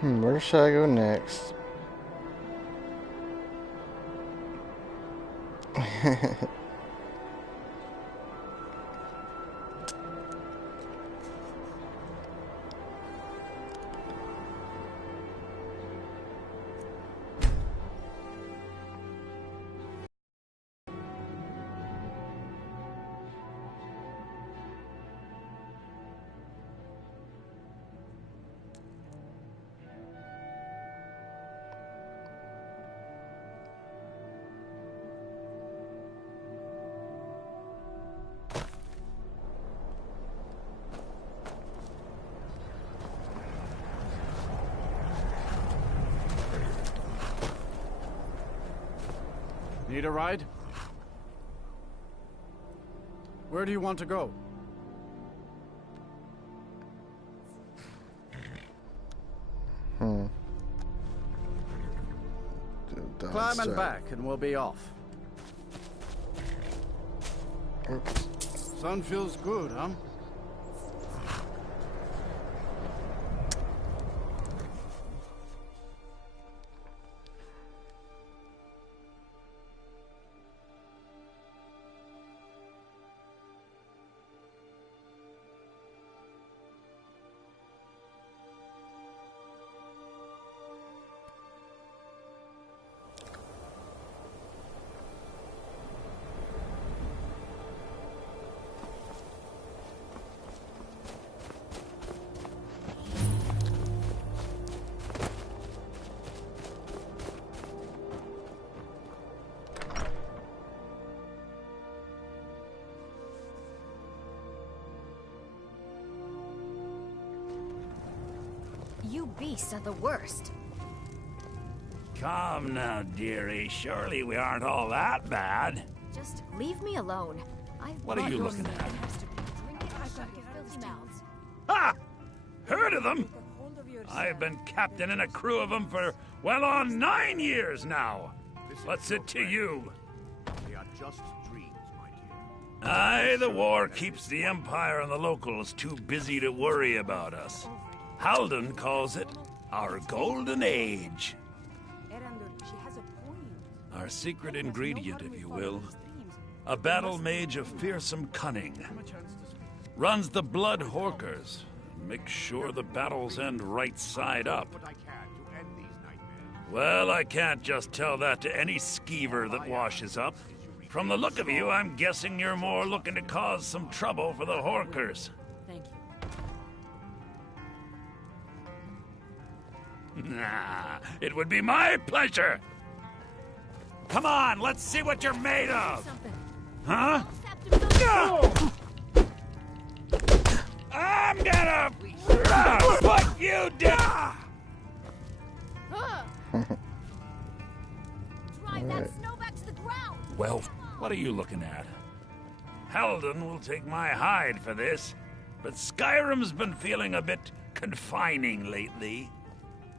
Where should I go next? Need a ride? Where do you want to go? Climb and back, and we'll be off. Oops. Sun feels good, huh? You beasts are the worst. Come now, dearie. Surely we aren't all that bad. Just leave me alone. What are you looking at? Ha! Heard of them? I've been captain in a crew of them for well on 9 years now. What's it to you? They are just dreams, my dear. Aye, the war keeps the Empire and the locals too busy to worry about us. Halden calls it our golden age. Our secret ingredient, if you will. A battle mage of fearsome cunning. runs the Blood Horkers. Makes sure the battles end right side up. Well, I can't just tell that to any skeever that washes up. From the look of you, I'm guessing you're more looking to cause some trouble for the Horkers. Thank you. Nah, it would be my pleasure. Come on, let's see what you're made of. Huh? I'm gonna put you down. Drive that snow back to the ground. Well, what are you looking at? Halden will take my hide for this, but Skyrim's been feeling a bit confining lately.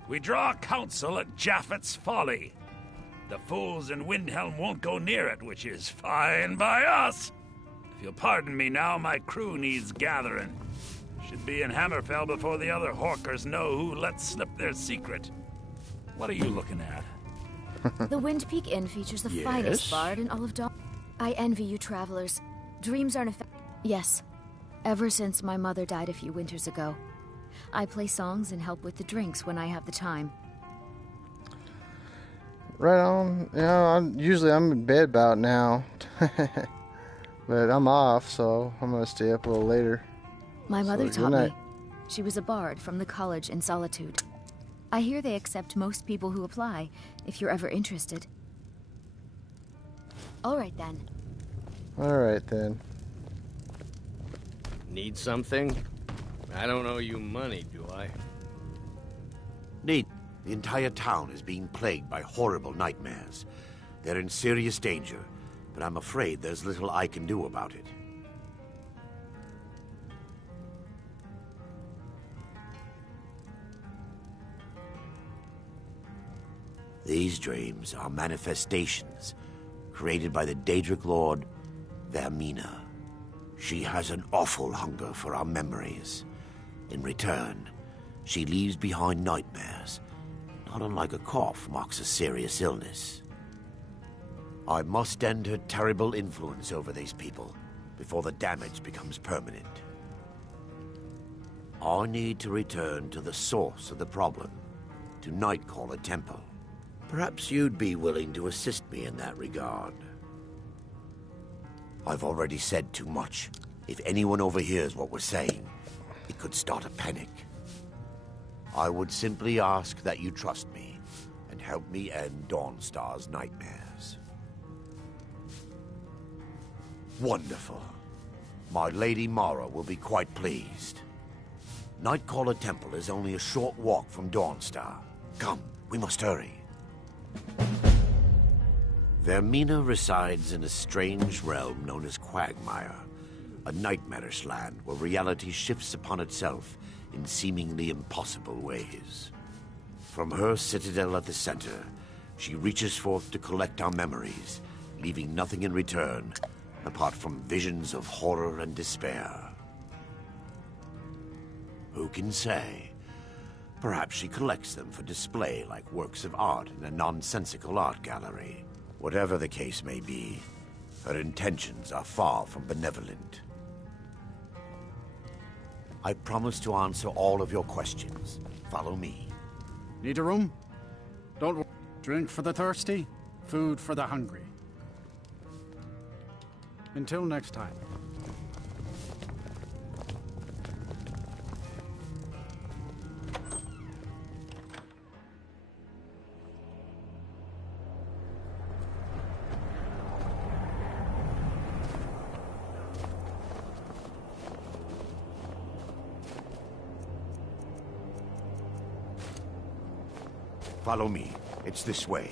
We draw counsel at Japhet's Folly. The fools in Windhelm won't go near it, which is fine by us. If you'll pardon me now, my crew needs gathering. Should be in Hammerfell before the other Horkers know who let slip their secret. What are you looking at? The Wind Peak Inn features the finest bard in all of Dawn. I envy you travelers. Dreams aren't Yes. Ever since my mother died a few winters ago. I play songs and help with the drinks when I have the time. Right on. You know, I'm in bed about now. But I'm off, so I'm going to stay up a little later. My mother So, taught good night. me. She was a bard from the college in Solitude. I hear they accept most people who apply, if you're ever interested. All right, then. All right, then. Need something? I don't owe you money, do I? Need. The entire town is being plagued by horrible nightmares. They're in serious danger, but I'm afraid there's little I can do about it. These dreams are manifestations created by the Daedric Lord, Vermina. She has an awful hunger for our memories. In return, she leaves behind nightmares. Not unlike a cough marks a serious illness. I must end her terrible influence over these people before the damage becomes permanent. I need to return to the source of the problem, to Nightcaller Temple. Perhaps you'd be willing to assist me in that regard. I've already said too much. If anyone overhears what we're saying, it could start a panic. I would simply ask that you trust me and help me end Dawnstar's nightmares. Wonderful. My Lady Mara will be quite pleased. Nightcaller Temple is only a short walk from Dawnstar. Come, we must hurry. Vermina resides in a strange realm known as Quagmire, a nightmarish land where reality shifts upon itself in seemingly impossible ways. From her citadel at the center, she reaches forth to collect our memories, leaving nothing in return apart from visions of horror and despair. Who can say? Perhaps she collects them for display like works of art in a nonsensical art gallery. Whatever the case may be, her intentions are far from benevolent. I promise to answer all of your questions. Follow me. Need a room? Don't worry. Drink for the thirsty, food for the hungry. Until next time. Follow me. It's this way.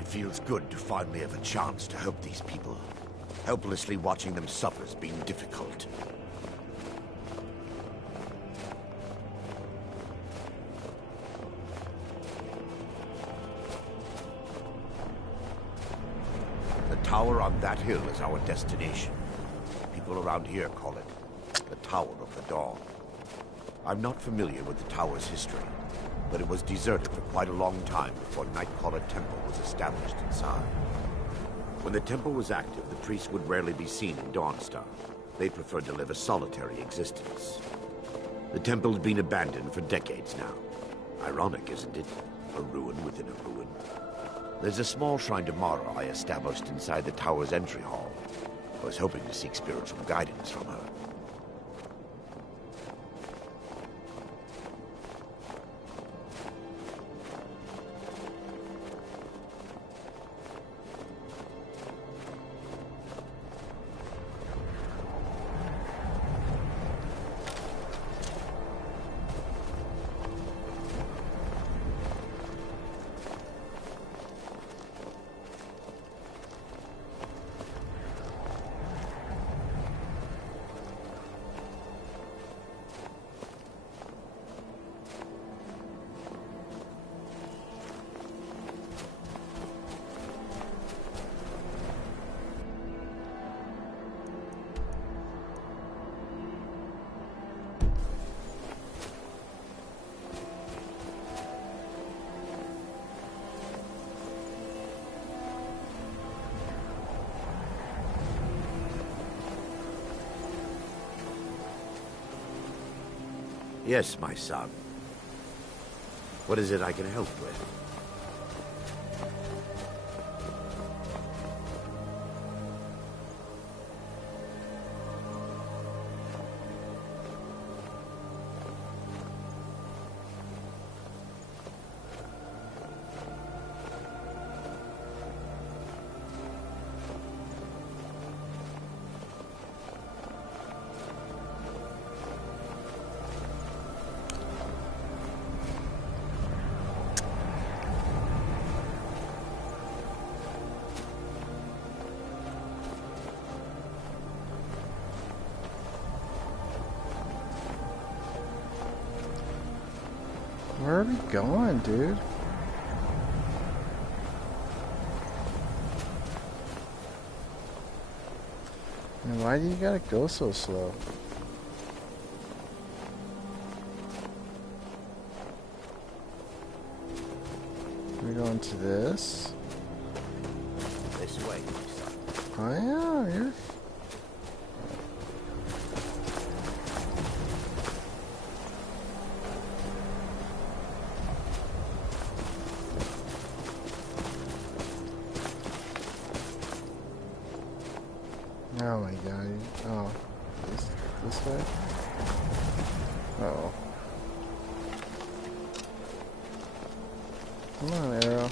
It feels good to finally have a chance to help these people. Helplessly watching them suffer has been difficult. The tower on that hill is our destination. People around here call it the Tower of the Dawn. I'm not familiar with the tower's history, but it was deserted for quite a long time before Nightcaller Temple was established inside. When the temple was active, the priests would rarely be seen in Dawnstar. They preferred to live a solitary existence. The temple had been abandoned for decades now. Ironic, isn't it? A ruin within a ruin. There's a small shrine to Mara I established inside the tower's entry hall. I was hoping to seek spiritual guidance from her. Yes, my son. What is it I can help with? Where are we going, dude? And why do you gotta go so slow? We're going to this. This way. Oh yeah, you're... Oh my god. Oh. This way? Uh-oh. Come on, Arrow.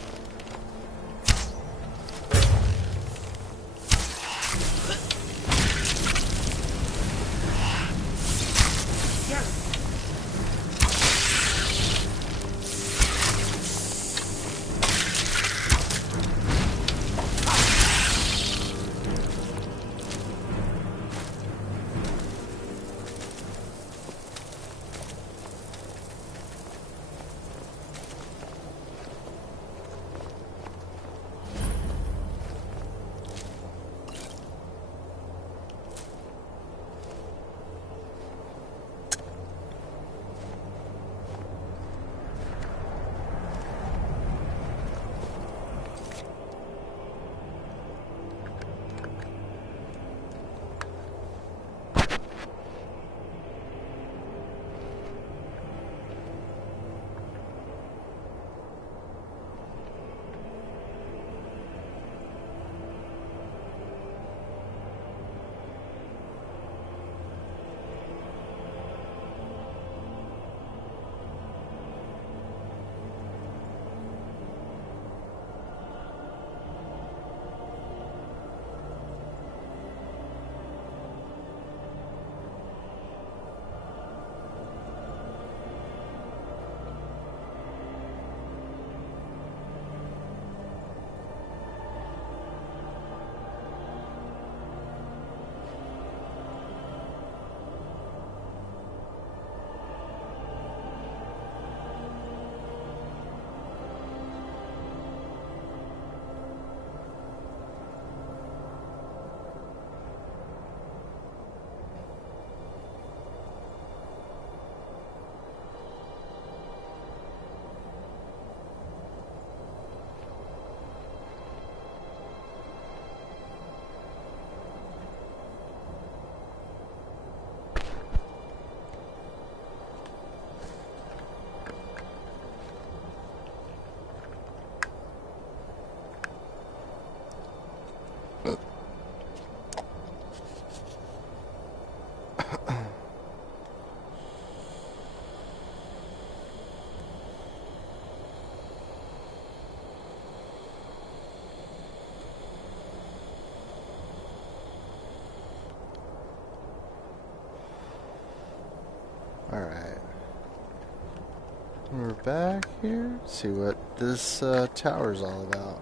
We're back here. Let's see what this tower's all about.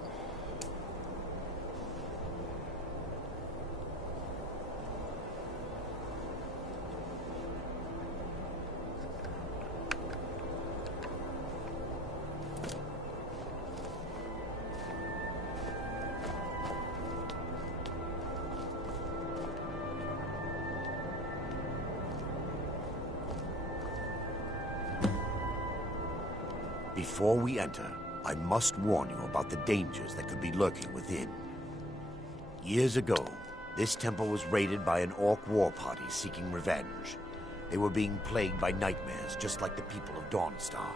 Before we enter, I must warn you about the dangers that could be lurking within. Years ago, this temple was raided by an orc war party seeking revenge. They were being plagued by nightmares, just like the people of Dawnstar.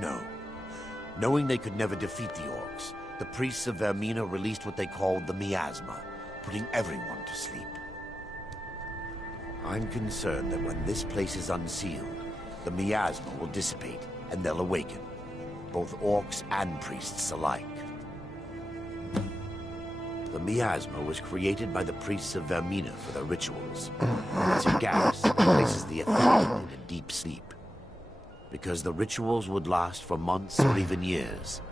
No. Knowing they could never defeat the orcs, the priests of Vermina released what they called the miasma, putting everyone to sleep. I'm concerned that when this place is unsealed, the miasma will dissipate, and they'll awaken. Both orcs and priests alike. The miasma was created by the priests of Vermina for their rituals. It's a gas that places the affected in a deep sleep. Because the rituals would last for months or even years,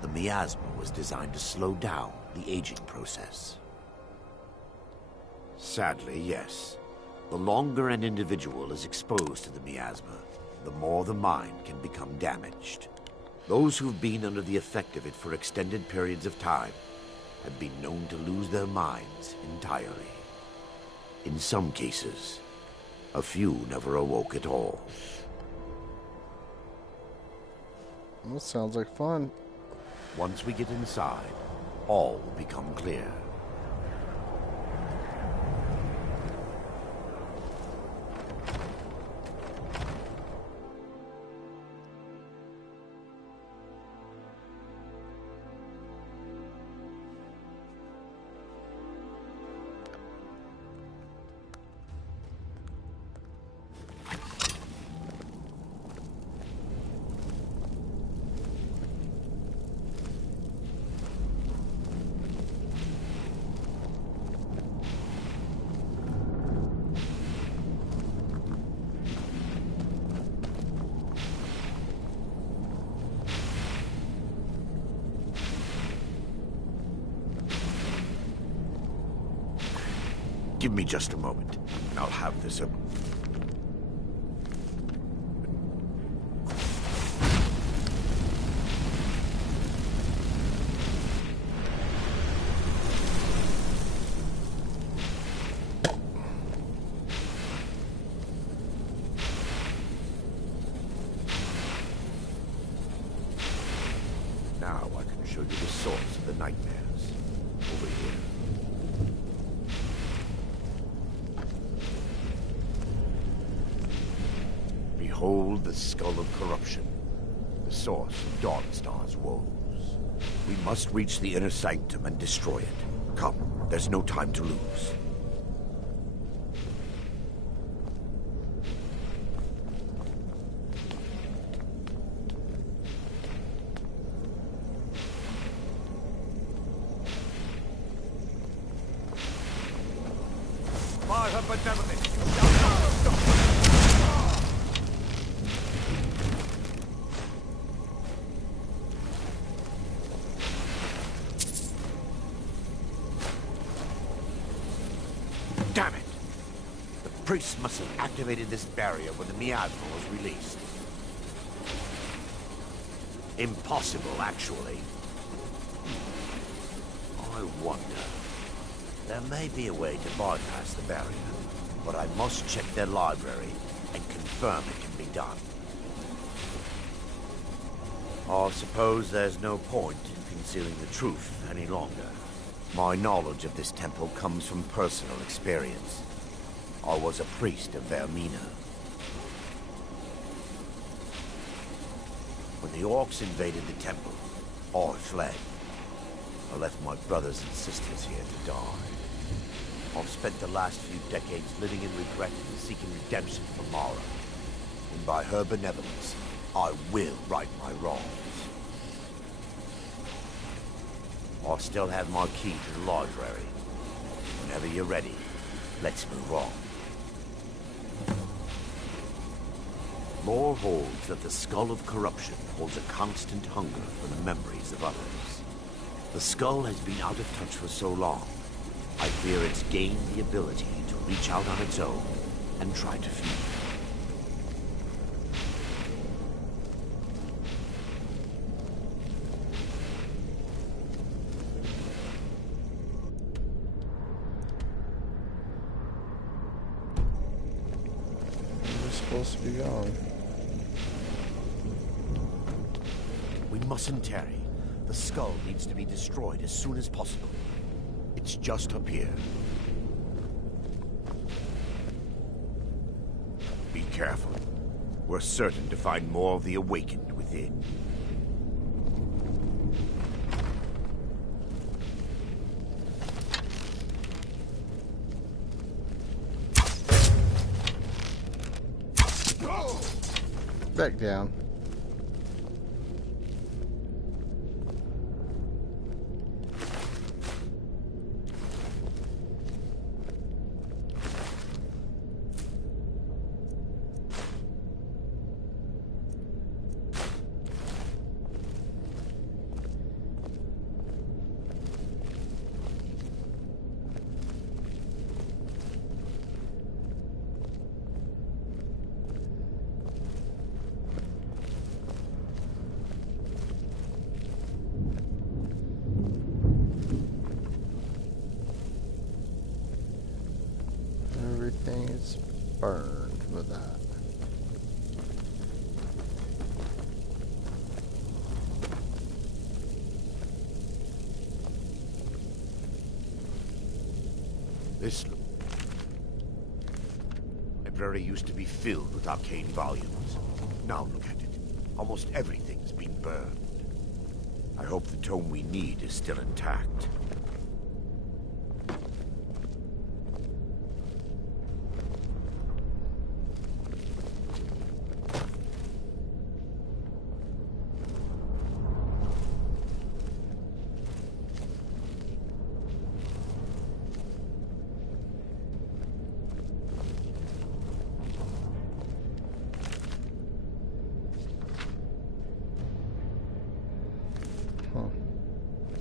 the miasma was designed to slow down the aging process. Sadly, yes. The longer an individual is exposed to the miasma, the more the mind can become damaged. Those who've been under the effect of it for extended periods of time have been known to lose their minds entirely. In some cases, a few never awoke at all. That sounds like fun. Once we get inside, all will become clear. Give me just a moment, and I'll have this up. Now I can show you the source of the nightmares. Over here. Behold the skull of corruption, the source of Dawnstar's woes. We must reach the inner sanctum and destroy it. Come, there's no time to lose. Damn it! The priests must have activated this barrier when the miasma was released. Impossible, actually. I wonder. There may be a way to bypass the barrier, but I must check their library and confirm it can be done. I suppose there's no point in concealing the truth any longer. My knowledge of this temple comes from personal experience. I was a priest of Vermina. When the orcs invaded the temple, I fled. I left my brothers and sisters here to die. I've spent the last few decades living in regret and seeking redemption from Mara. And by her benevolence, I will right my wrongs. I still have my key to the library. Whenever you're ready, let's move on. Lore holds that the skull of corruption holds a constant hunger for the memories of others. The skull has been out of touch for so long, I fear it's gained the ability to reach out on its own and try to feed. We're supposed to be going. We mustn't tarry. The skull needs to be destroyed as soon as possible. It's just up here. Be careful. We're certain to find more of the awakened within. Back down. Everything is burned with that. This library used to be filled with arcane volumes. Now look at it. Almost everything's been burned. I hope the tome we need is still intact.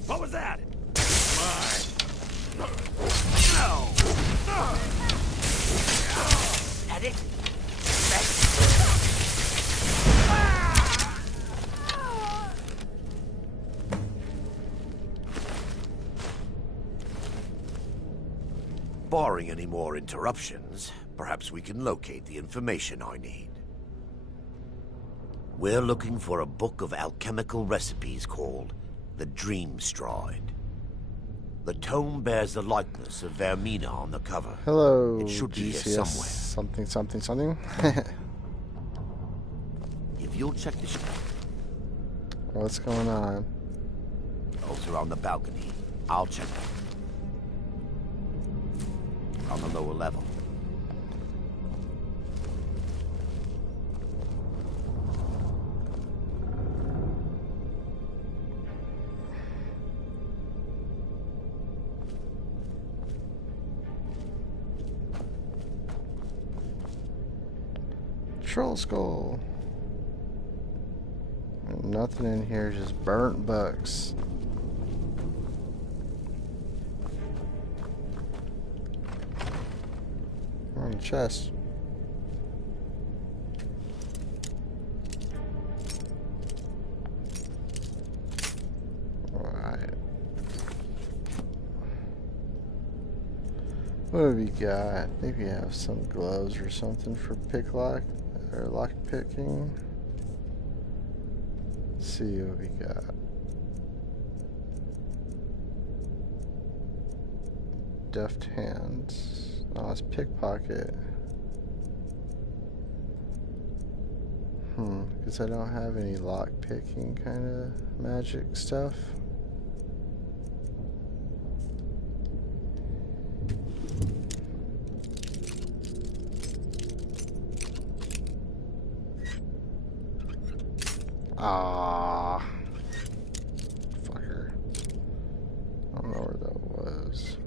What was that? At it? Barring any more interruptions, perhaps we can locate the information I need. We're looking for a book of alchemical recipes called the Dream Stride. The tome bears the likeness of Vermina on the cover. Hello, it should be here GCS somewhere. Something, something, something. If you'll check the What's going on? Also on the balcony. I'll check it. On the lower level. Troll skull. Nothing in here, just burnt books. On the chest. Alright. What have we got? Maybe have some gloves or something for pick lock or lock picking. Let's see what we got. Deft hands. Oh, it's pickpocket. Because I don't have any lock picking kind of magic stuff. Ah, fucker. I don't know where that was.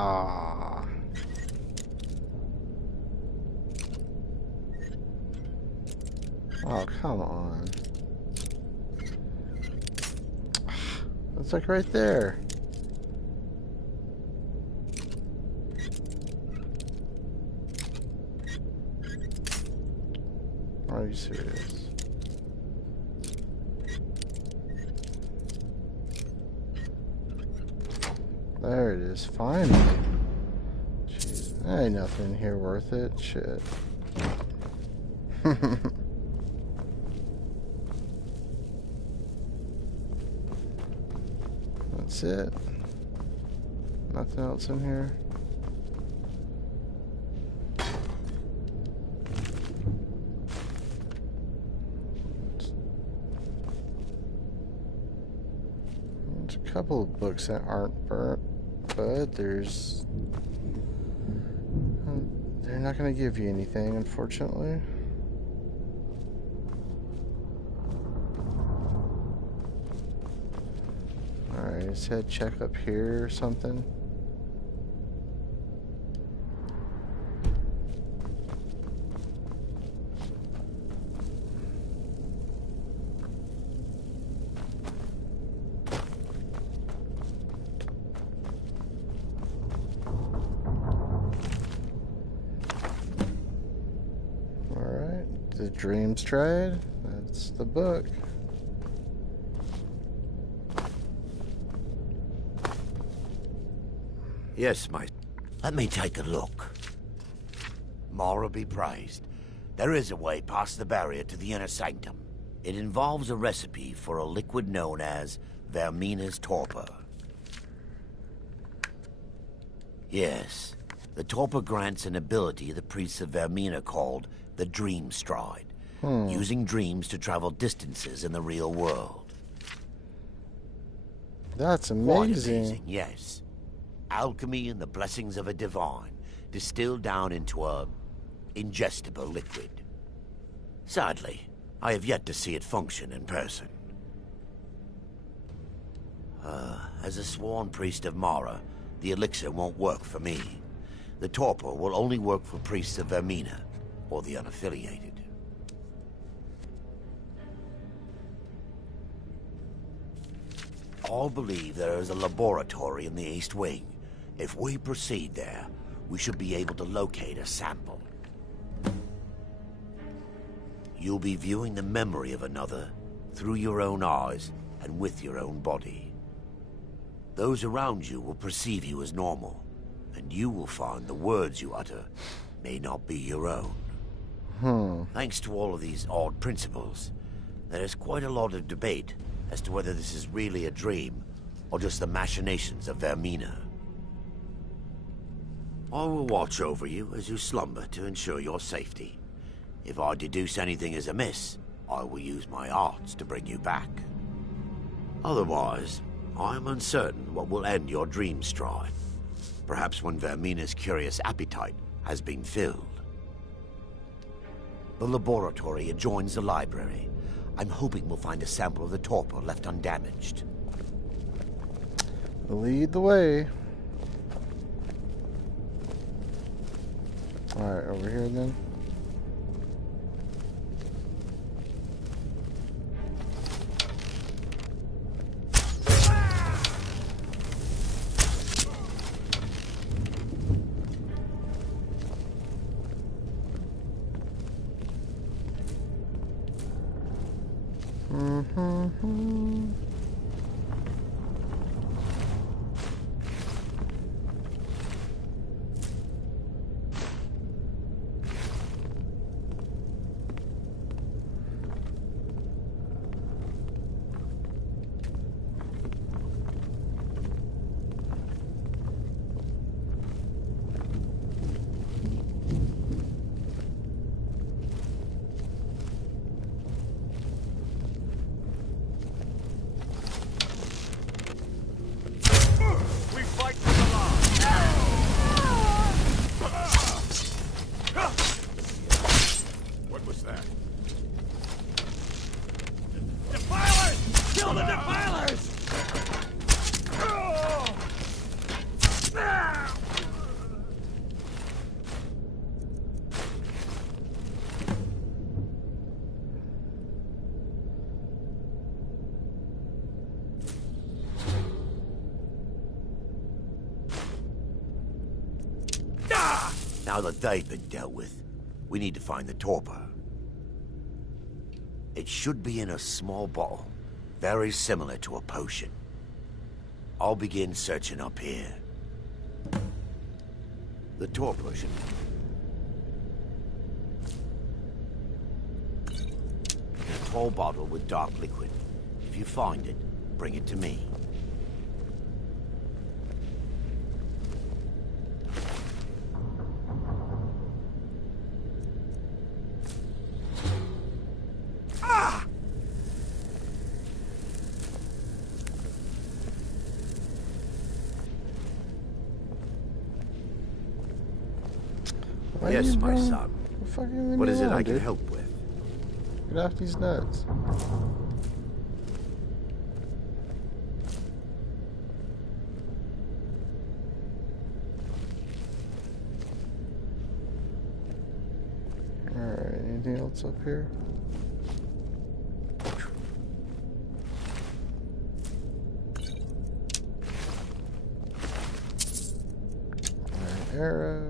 Ah. Oh, come on. It's like right there. Are you serious? There it is, finally. Jeez, there ain't nothing here worth it. Shit. That's it. Nothing else in here. There's a couple of books that aren't burnt, but they're not going to give you anything, unfortunately. Alright, let's head check up here or something. Alright, the Dreams Tried. That's the book. Yes, let me take a look. Mara be praised. There is a way past the barrier to the inner sanctum. It involves a recipe for a liquid known as Vermina's torpor. Yes, the torpor grants an ability the priests of Vermina called the Dream Stride, using dreams to travel distances in the real world. That's amazing. Quite amazing, yes. Alchemy and the blessings of a divine, distilled down into a ingestible liquid. Sadly, I have yet to see it function in person. As a sworn priest of Mara, the elixir won't work for me. The torpor will only work for priests of Vermina, or the unaffiliated. All believe there is a laboratory in the East Wing. If we proceed there, we should be able to locate a sample. You'll be viewing the memory of another through your own eyes and with your own body. Those around you will perceive you as normal, and you will find the words you utter may not be your own. Thanks to all of these odd principles, there is quite a lot of debate as to whether this is really a dream or just the machinations of Vermina. I will watch over you as you slumber to ensure your safety. If I deduce anything is amiss, I will use my arts to bring you back. Otherwise, I am uncertain what will end your dream stride. Perhaps when Vermina's curious appetite has been filled. The laboratory adjoins the library. I'm hoping we'll find a sample of the torpor left undamaged. Lead the way. Alright, over here then. Now that they've been dealt with, we need to find the torpor. It should be in a small bottle, very similar to a potion. I'll begin searching up here. The torpor should be in a tall bottle with dark liquid. If you find it, bring it to me. Yes, my son. What is it I can help with? Get off these nuts. Alright, anything else up here? Alright, arrow.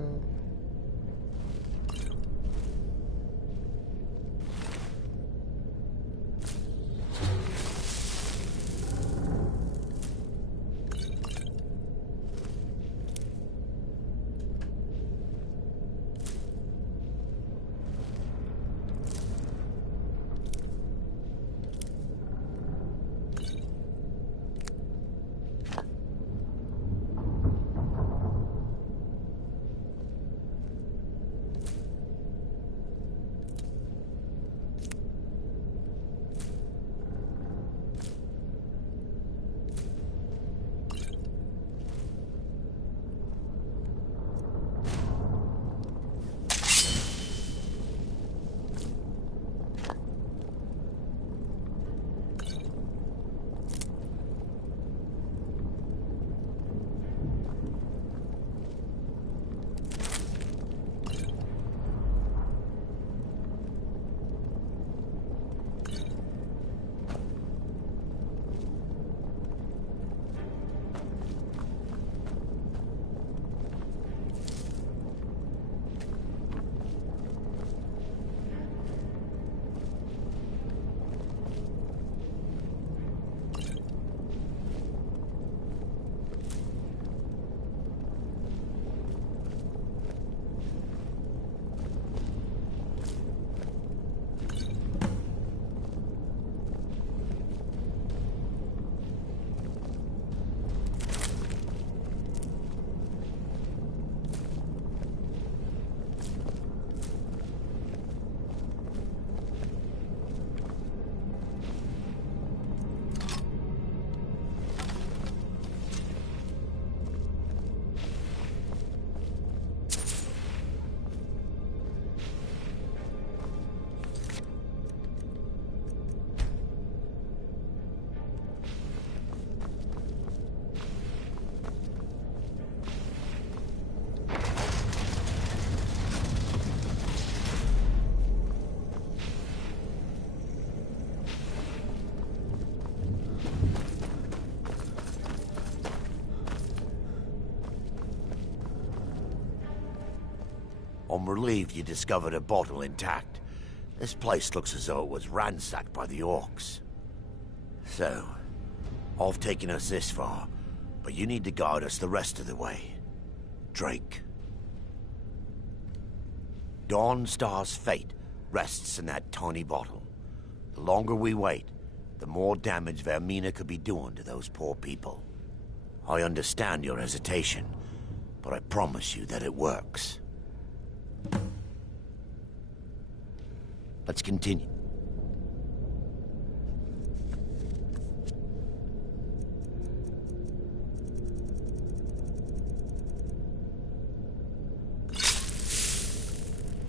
I'm relieved you discovered a bottle intact. This place looks as though it was ransacked by the orcs. So, I've taken us this far, but you need to guide us the rest of the way. Drake. Dawnstar's fate rests in that tiny bottle. The longer we wait, the more damage Vermina could be doing to those poor people. I understand your hesitation, but I promise you that it works. Let's continue.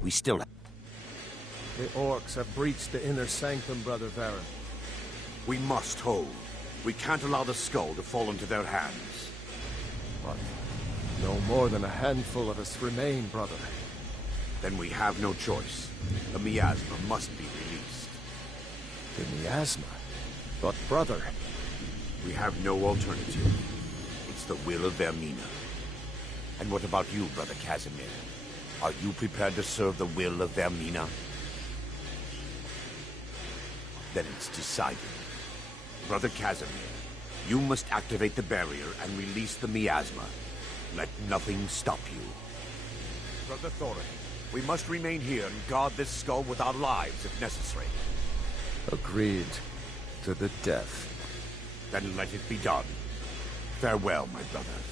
We still have... The orcs have breached the inner sanctum, Brother Varen. We must hold. We can't allow the skull to fall into their hands. But no more than a handful of us remain, brother. Then we have no choice. The miasma must be released. The miasma? But brother... We have no alternative. It's the will of Vermina. And what about you, Brother Casimir? Are you prepared to serve the will of Vermina? Then it's decided. Brother Casimir, you must activate the barrier and release the miasma. Let nothing stop you. Brother Thorin, we must remain here and guard this skull with our lives if necessary. Agreed. To the death. Then let it be done. Farewell, my brothers.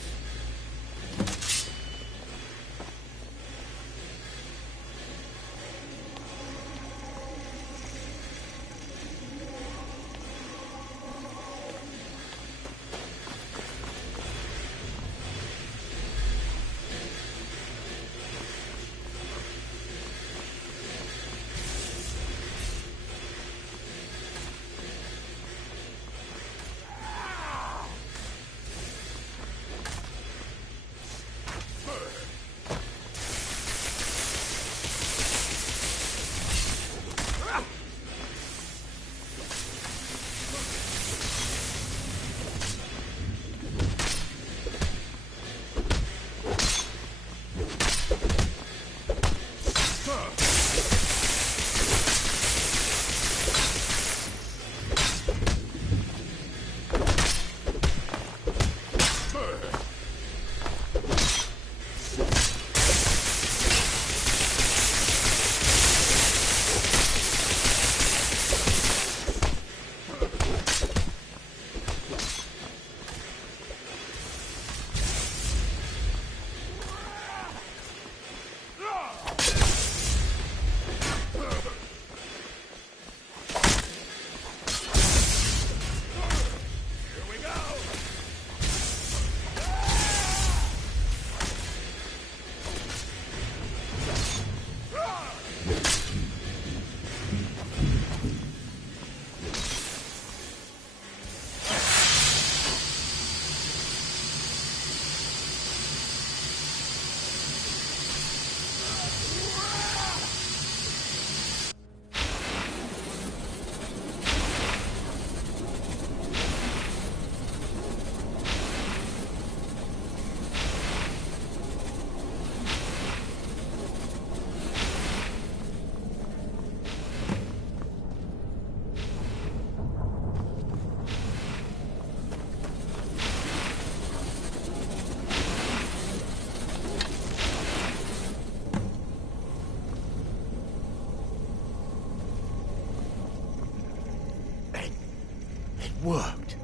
Worked.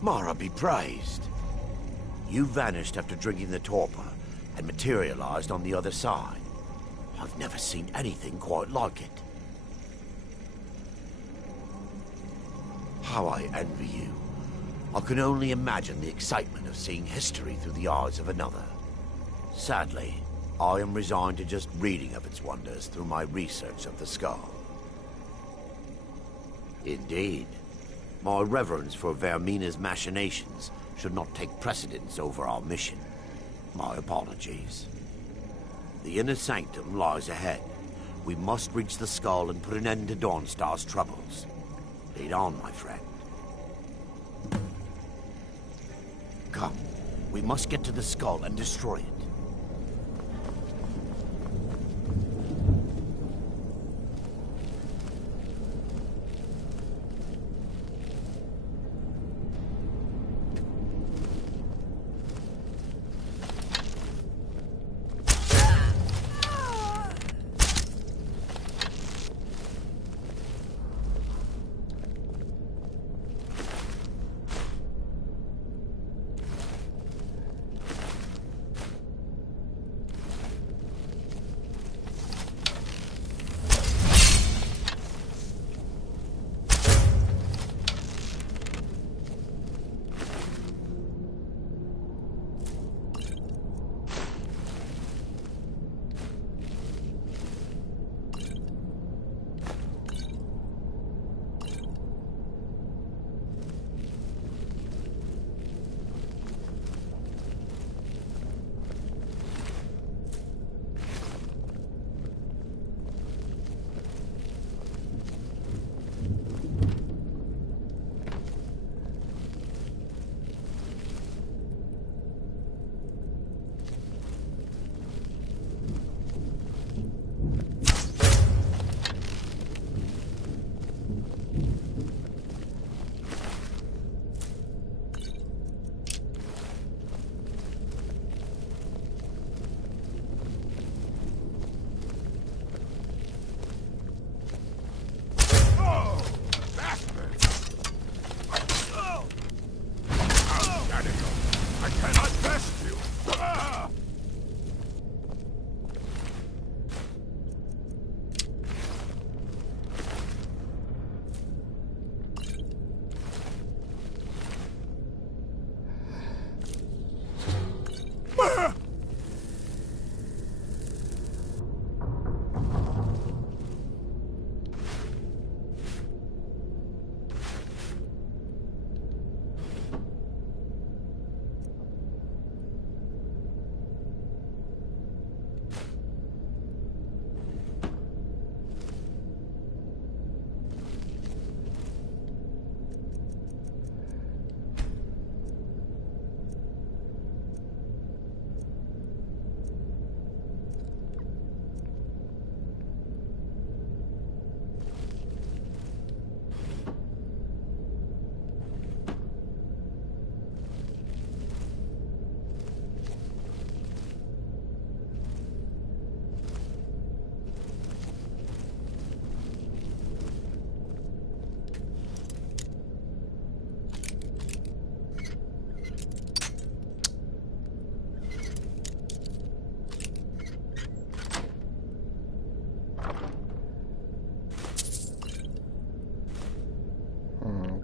Mara be praised. You vanished after drinking the torpor and materialized on the other side. I've never seen anything quite like it. How I envy you. I can only imagine the excitement of seeing history through the eyes of another. Sadly, I am resigned to just reading of its wonders through my research of the skull. Indeed. My reverence for Vermina's machinations should not take precedence over our mission. My apologies. The inner sanctum lies ahead. We must reach the skull and put an end to Dawnstar's troubles. Lead on, my friend. Come, we must get to the skull and destroy it.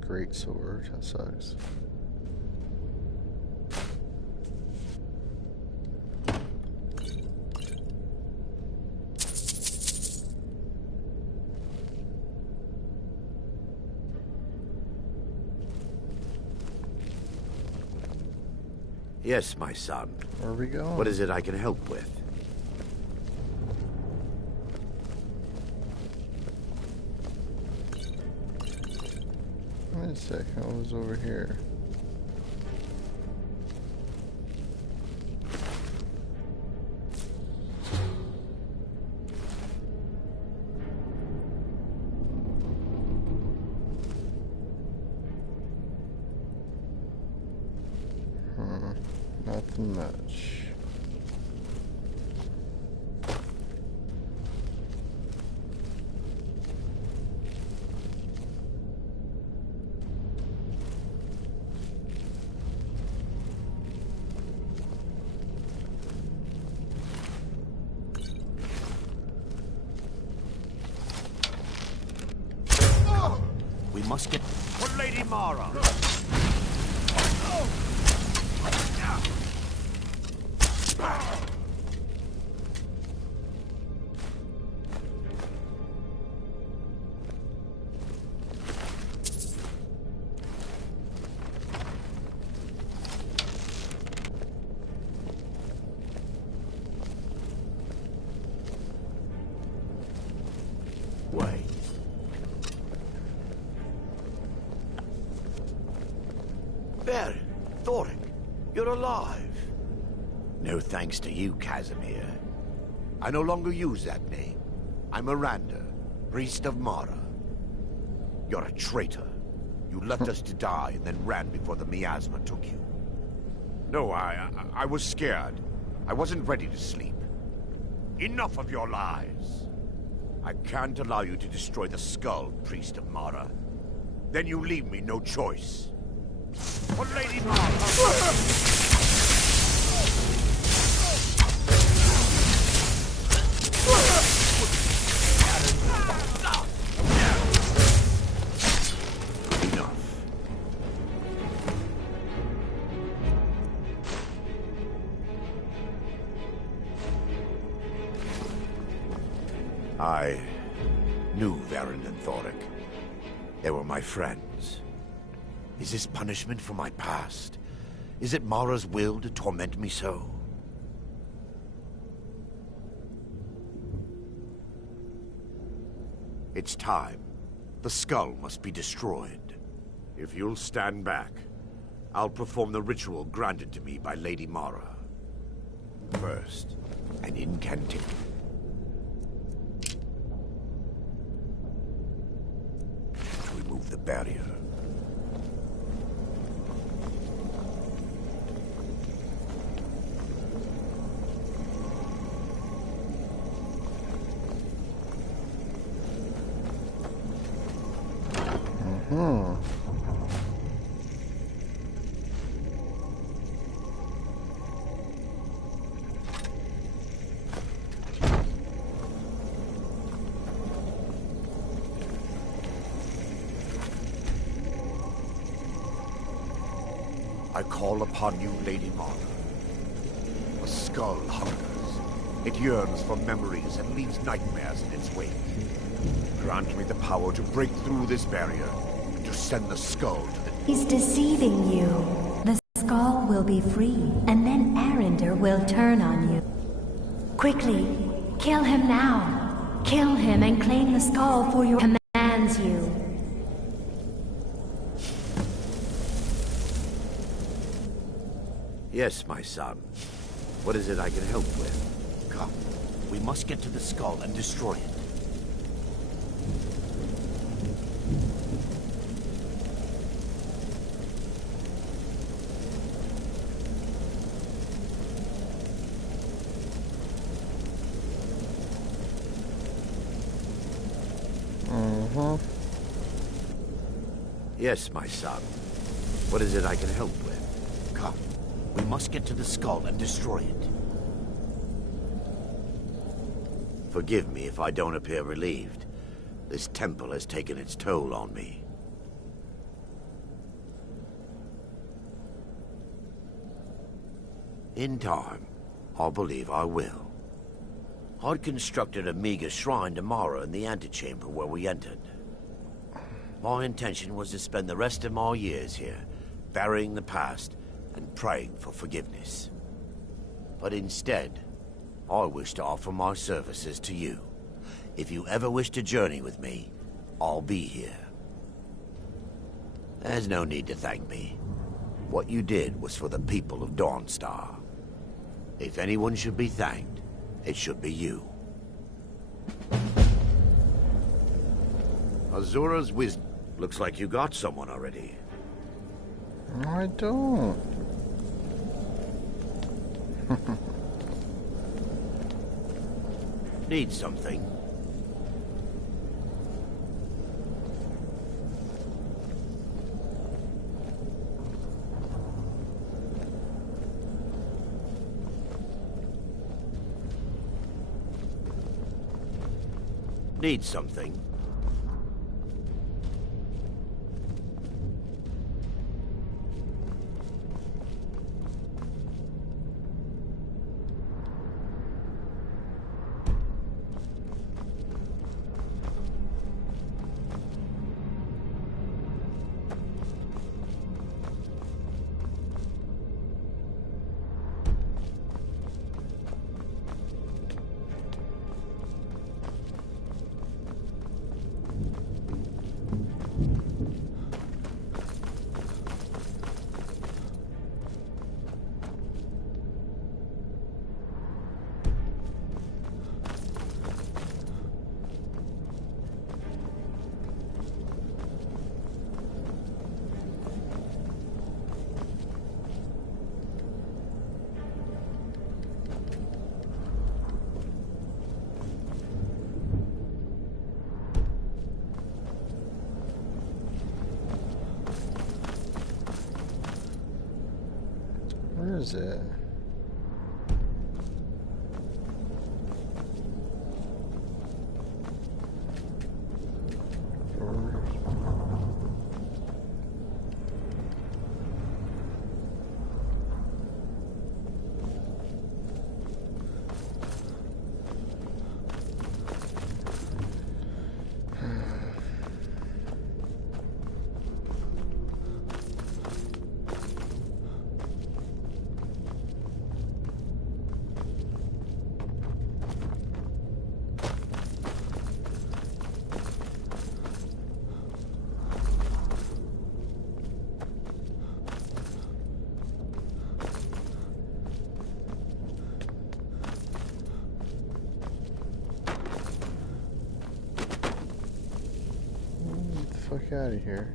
great sword. That sucks. Yes, my son. Where are we going? What is it I can help with? Wait a second, I was over here. Nothing much. We must get for Lady Mara. Barry, Thoric, you're alive. No thanks to you, Casimir. I no longer use that name. I'm Miranda, priest of Mara. You're a traitor. You left us to die and then ran before the miasma took you. No, I was scared. I wasn't ready to sleep. Enough of your lies. I can't allow you to destroy the skull, priest of Mara. Then you leave me no choice. For Lady Mara! I knew Varen and Thoric. They were my friends. Is this punishment for my past? Is it Mara's will to torment me so? It's time. The skull must be destroyed. If you'll stand back, I'll perform the ritual granted to me by Lady Mara. First, an incantation. To remove the barrier. I call upon you, Lady Mara. A skull hungers. It yearns for memories and leaves nightmares in its wake. Grant me the power to break through this barrier and to send the skull to the... He's deceiving you. The skull will be free, and then Arender will turn on you. Quickly, kill him now. Kill him and claim the skull for your commands you. Yes, my son. What is it I can help with? Come. We must get to the skull and destroy it. Yes, my son. What is it I can help with? Come. We must get to the skull and destroy it. Forgive me if I don't appear relieved. This temple has taken its toll on me. In time, I believe I will. I'd constructed a meager shrine to Mara in the antechamber where we entered. My intention was to spend the rest of my years here, burying the past and praying for forgiveness. But instead, I wish to offer my services to you. If you ever wish to journey with me, I'll be here. There's no need to thank me. What you did was for the people of Dawnstar. If anyone should be thanked, it should be you. Azura's wisdom. Looks like you got someone already. I don't. Need something? Need something? Where is it? Fuck out of here.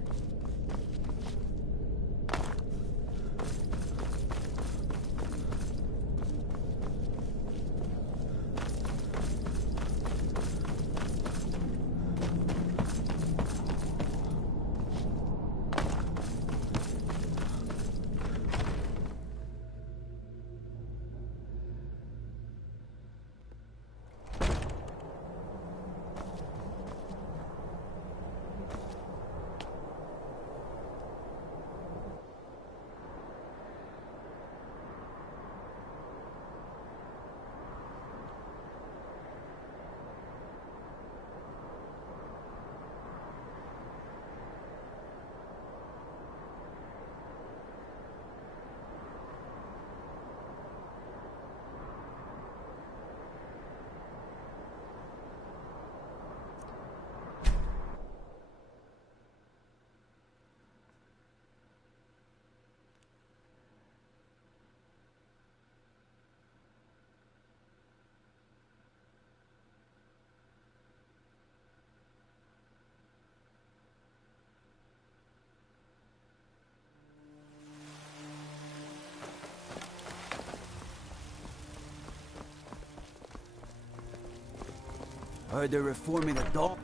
Heard they're reforming the dog.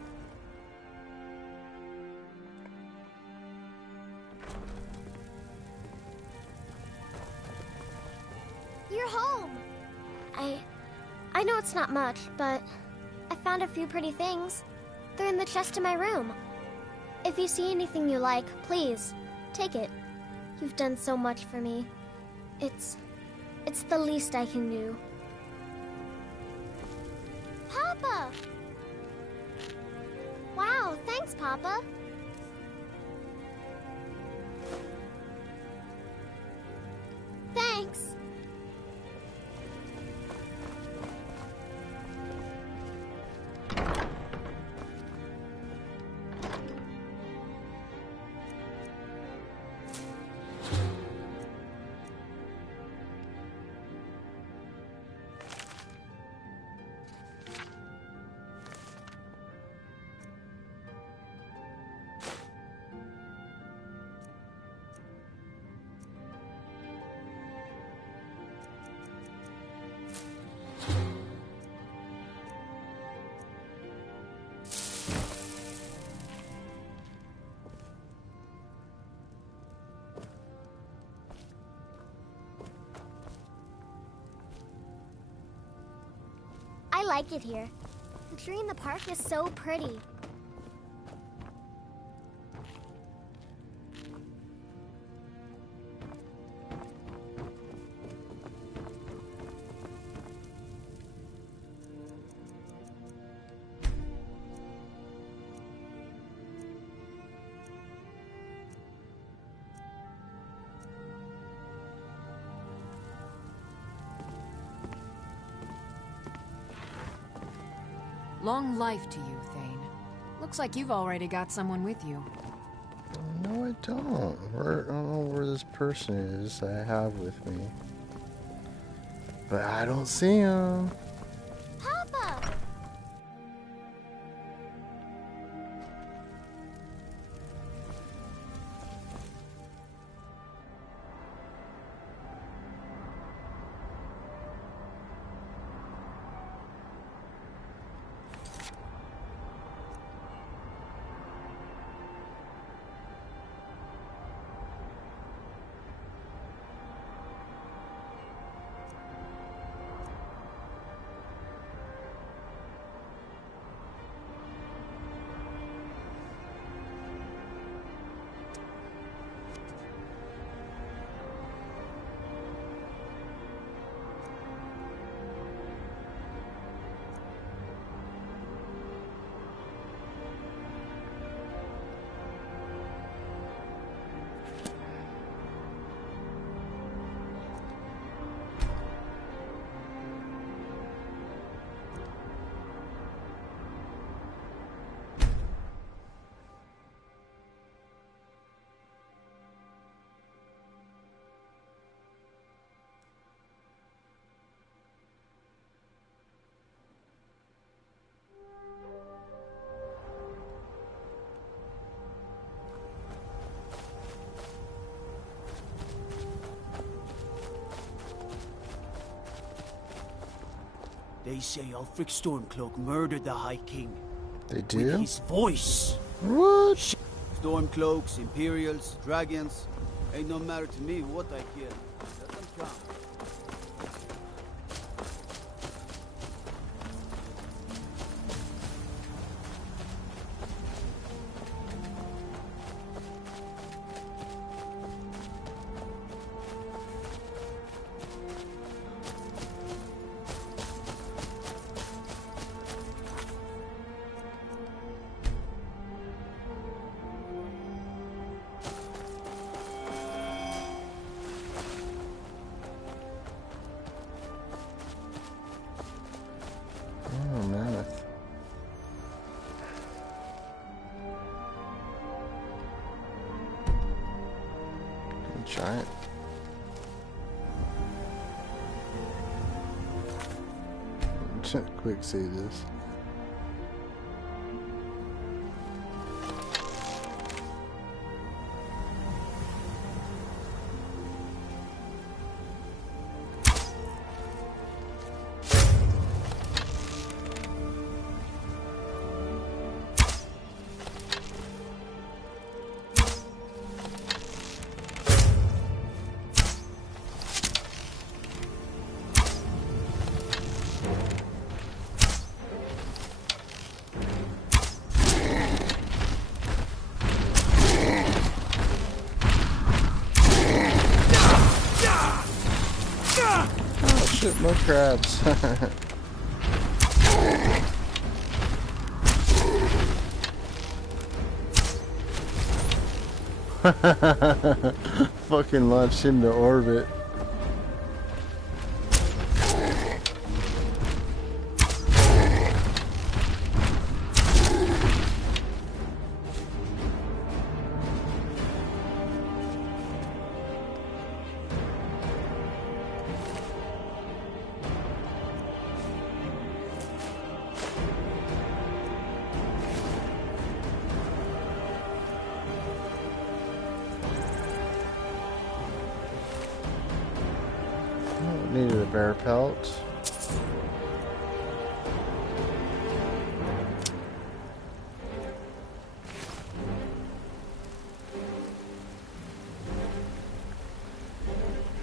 You're home! I know it's not much, but I found a few pretty things. They're in the chest in my room. If you see anything you like, please, take it. You've done so much for me. It's It's the least I can do. Papa! Wow, thanks, Papa. Thanks. I like it here. The tree in the park is so pretty. Long life to you, Thane. Looks like you've already got someone with you. No, I don't. I don't know where this person is I have with me. But I don't see him. Papa! They say Ulfric Stormcloak murdered the High King. They do? With his voice. What? Stormcloaks, Imperials, Dragons. Ain't no matter to me what I hear. Let them come. Oh, mammoth. Giant. Quick say this. mud crabs. Fucking launched into orbit. Needed a bear pelt.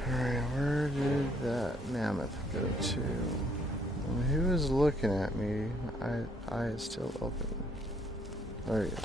Alright, where did that mammoth go to? And who is looking at me? Eye is still open. There he is.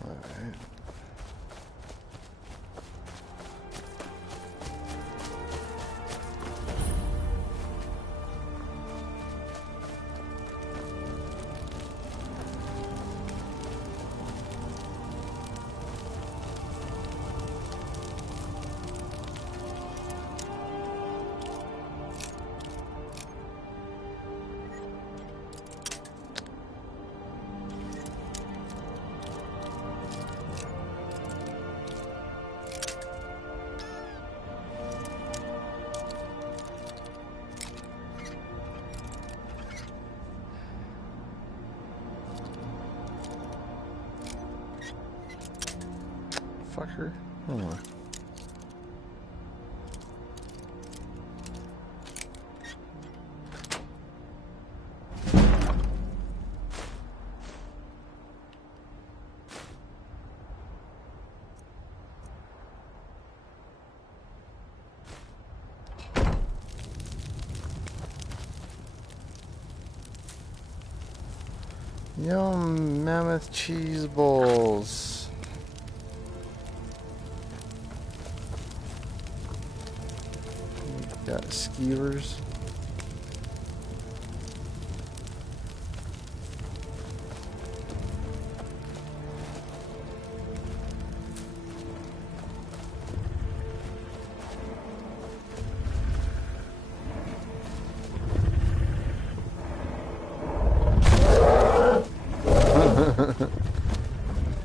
Alright. Fucker. Hold on. Yum, mammoth cheese balls. Got skewers.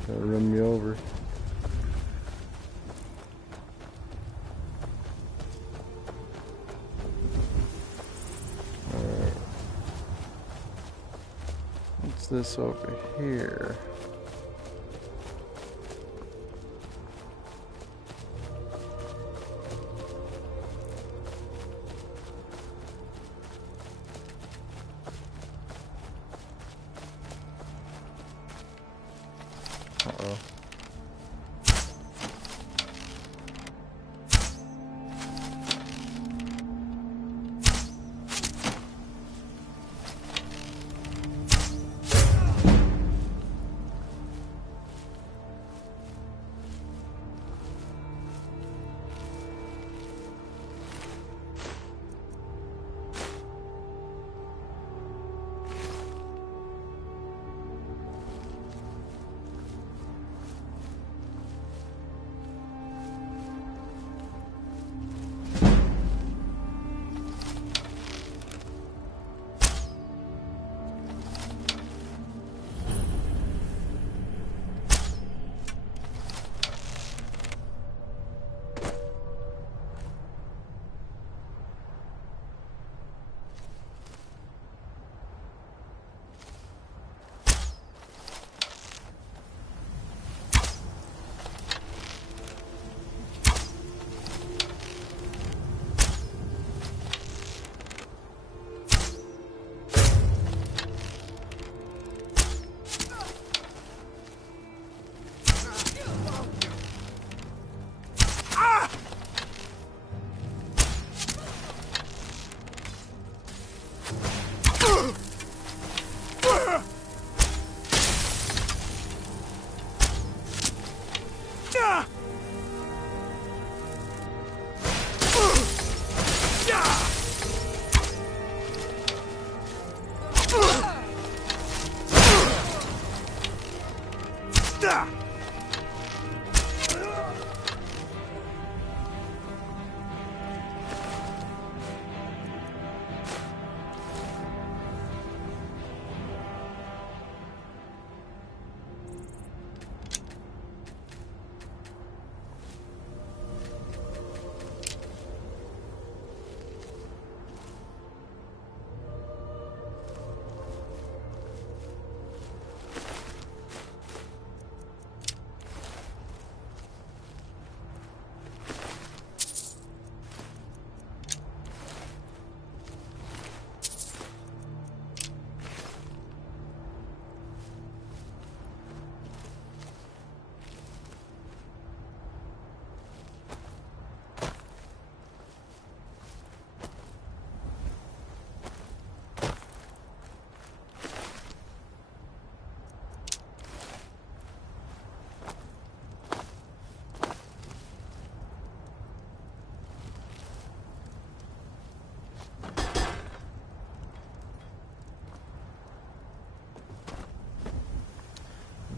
That'll run me over. Alright. What's this over here? Uh-oh.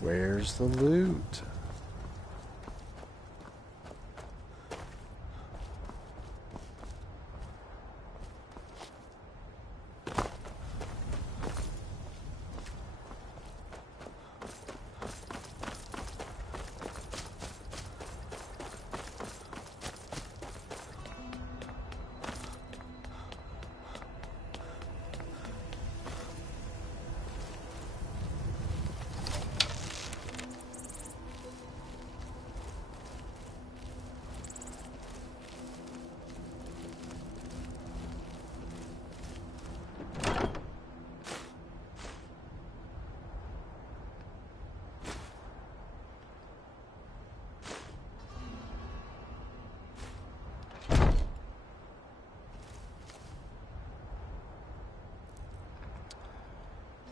Where's the loot?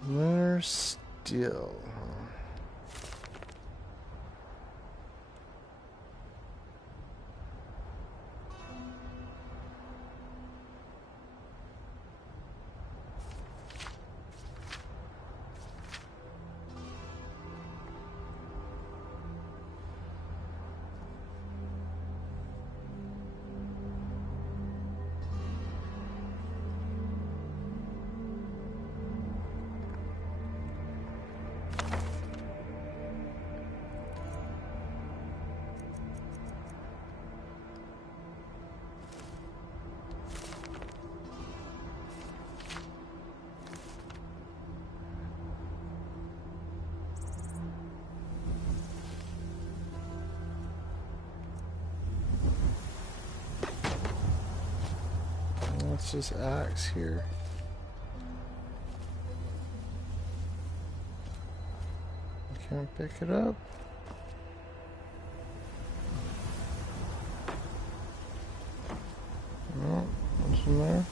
Lunar steel. What's this axe here? I can't pick it up. No, what's in there?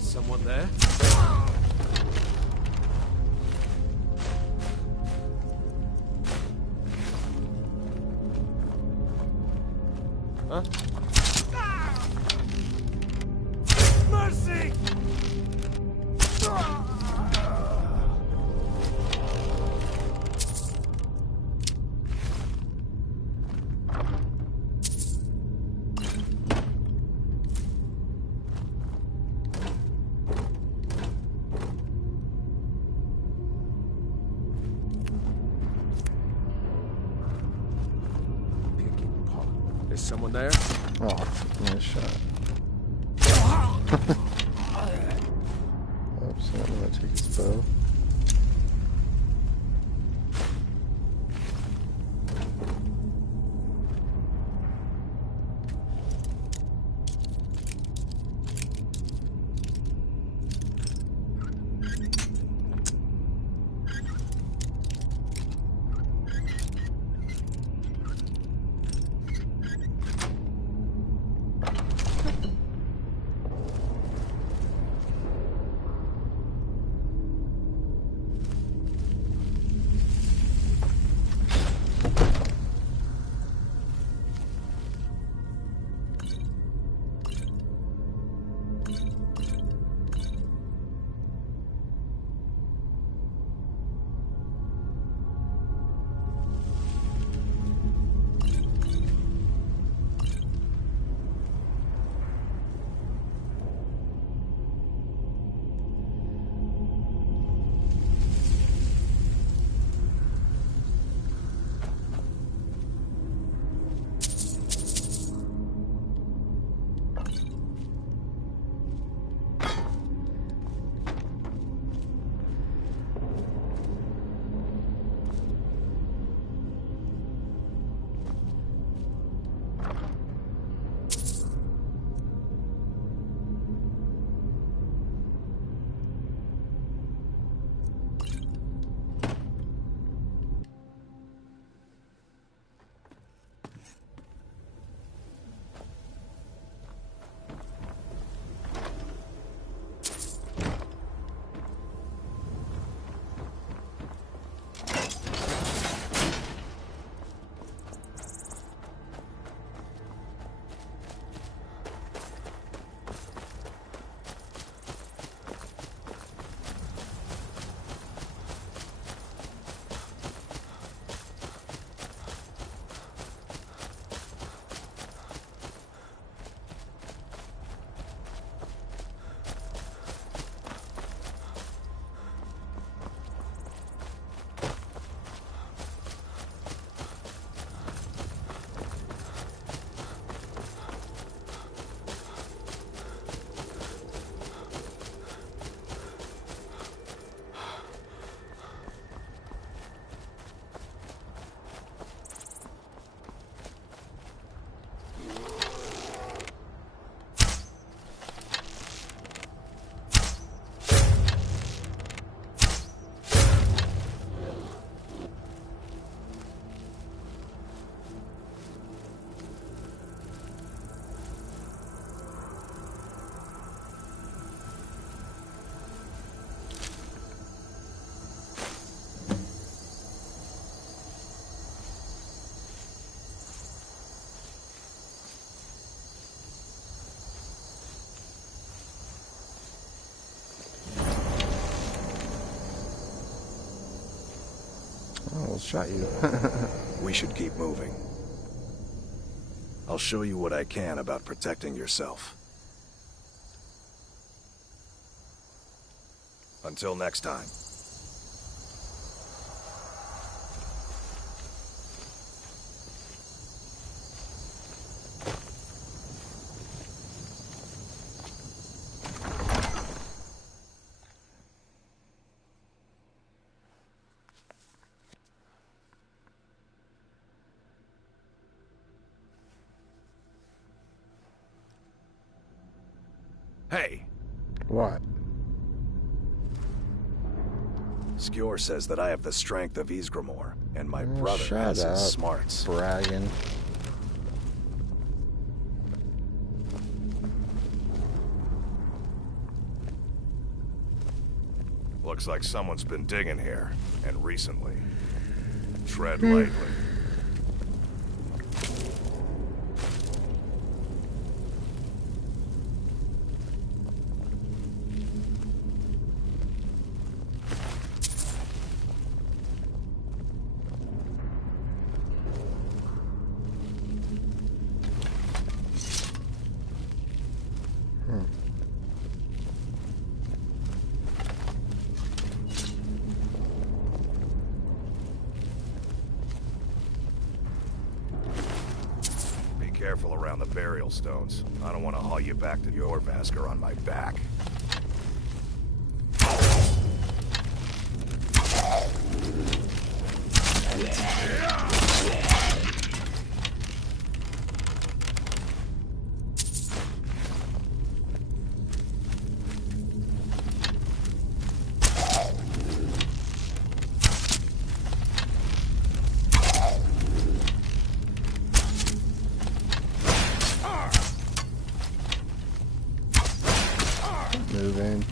Someone there? Huh? Mercy! Someone there? Oh, nice shot. Oops, I'm gonna take his bow. Oh, shot you. We should keep moving. I'll show you what I can about protecting yourself. Until next time. Hey! What? Skjor says that I have the strength of Ysgramor, and my brother has his smarts. Bragging. Looks like someone's been digging here, and recently. Tread lightly. Careful around the burial stones. I don't want to haul you back to Jorvaskr on my back. Moving.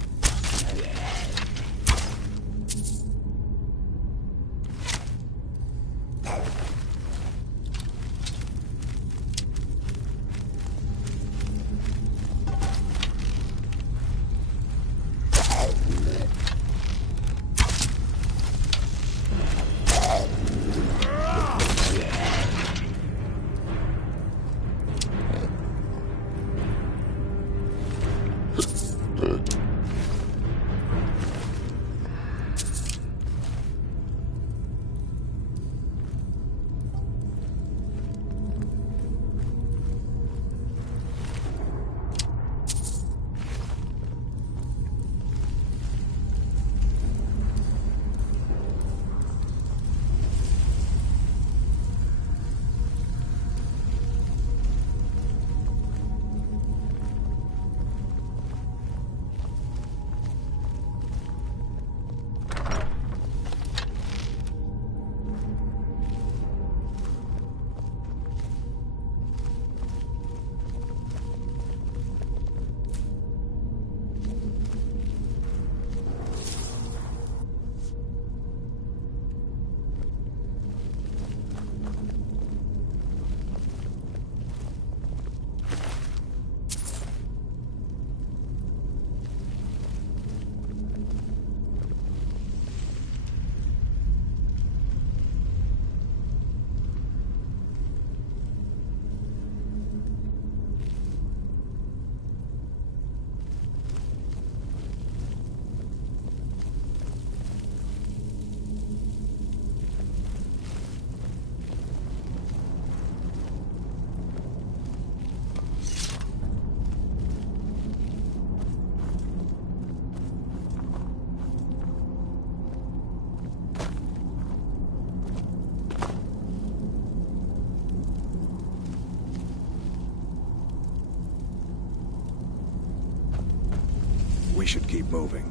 We should keep moving.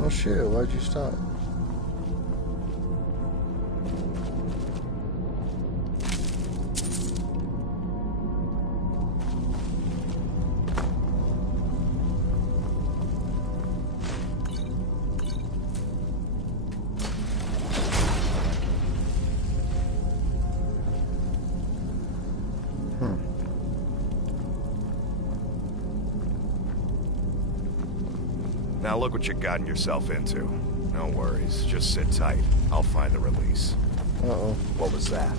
Oh shit, why'd you stop? Now look what you've gotten yourself into. No worries. Just sit tight. I'll find the release. Uh-oh. What was that?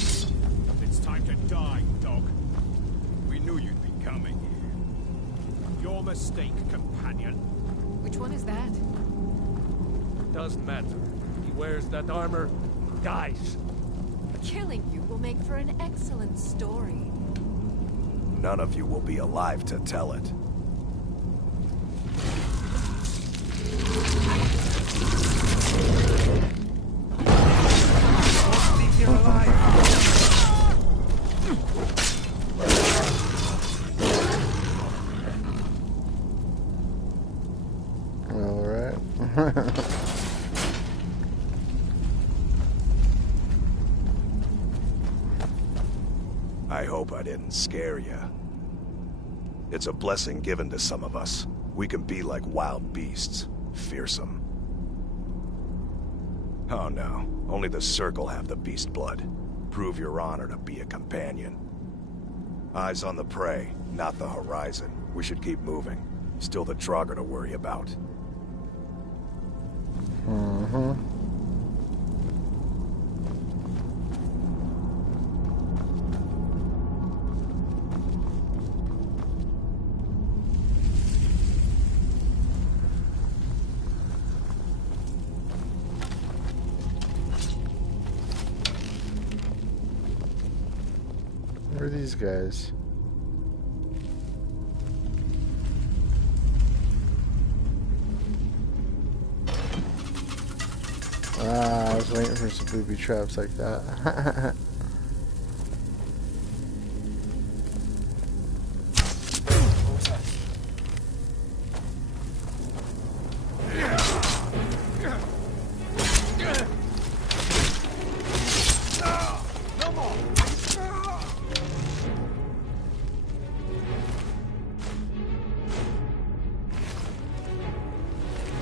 It's time to die, dog. We knew you'd be coming here. Your mistake, companion. Which one is that? Doesn't matter. He wears that armor, dies. Killing you will make for an excellent story. None of you will be alive to tell it. All right. I hope I didn't scare you. It's a blessing given to some of us. We can be like wild beasts, fearsome. Oh no, only the Circle have the beast blood. Prove your honor to be a companion. Eyes on the prey, not the horizon. We should keep moving. Still the Draugr to worry about. Mm-hmm. Who are these guys? I was waiting for some booby traps like that.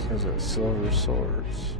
Those are silver swords.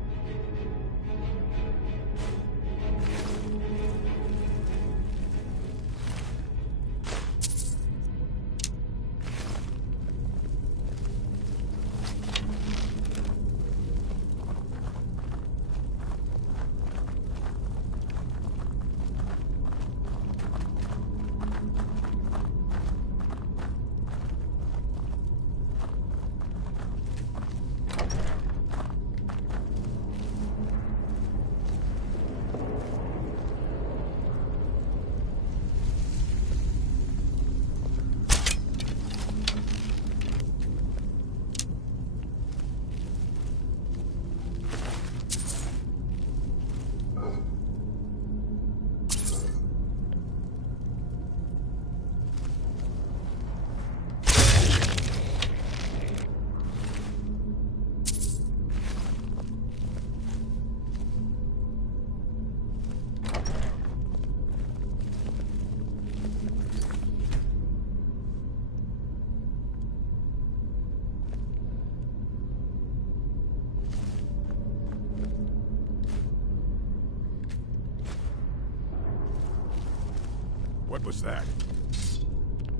What was that?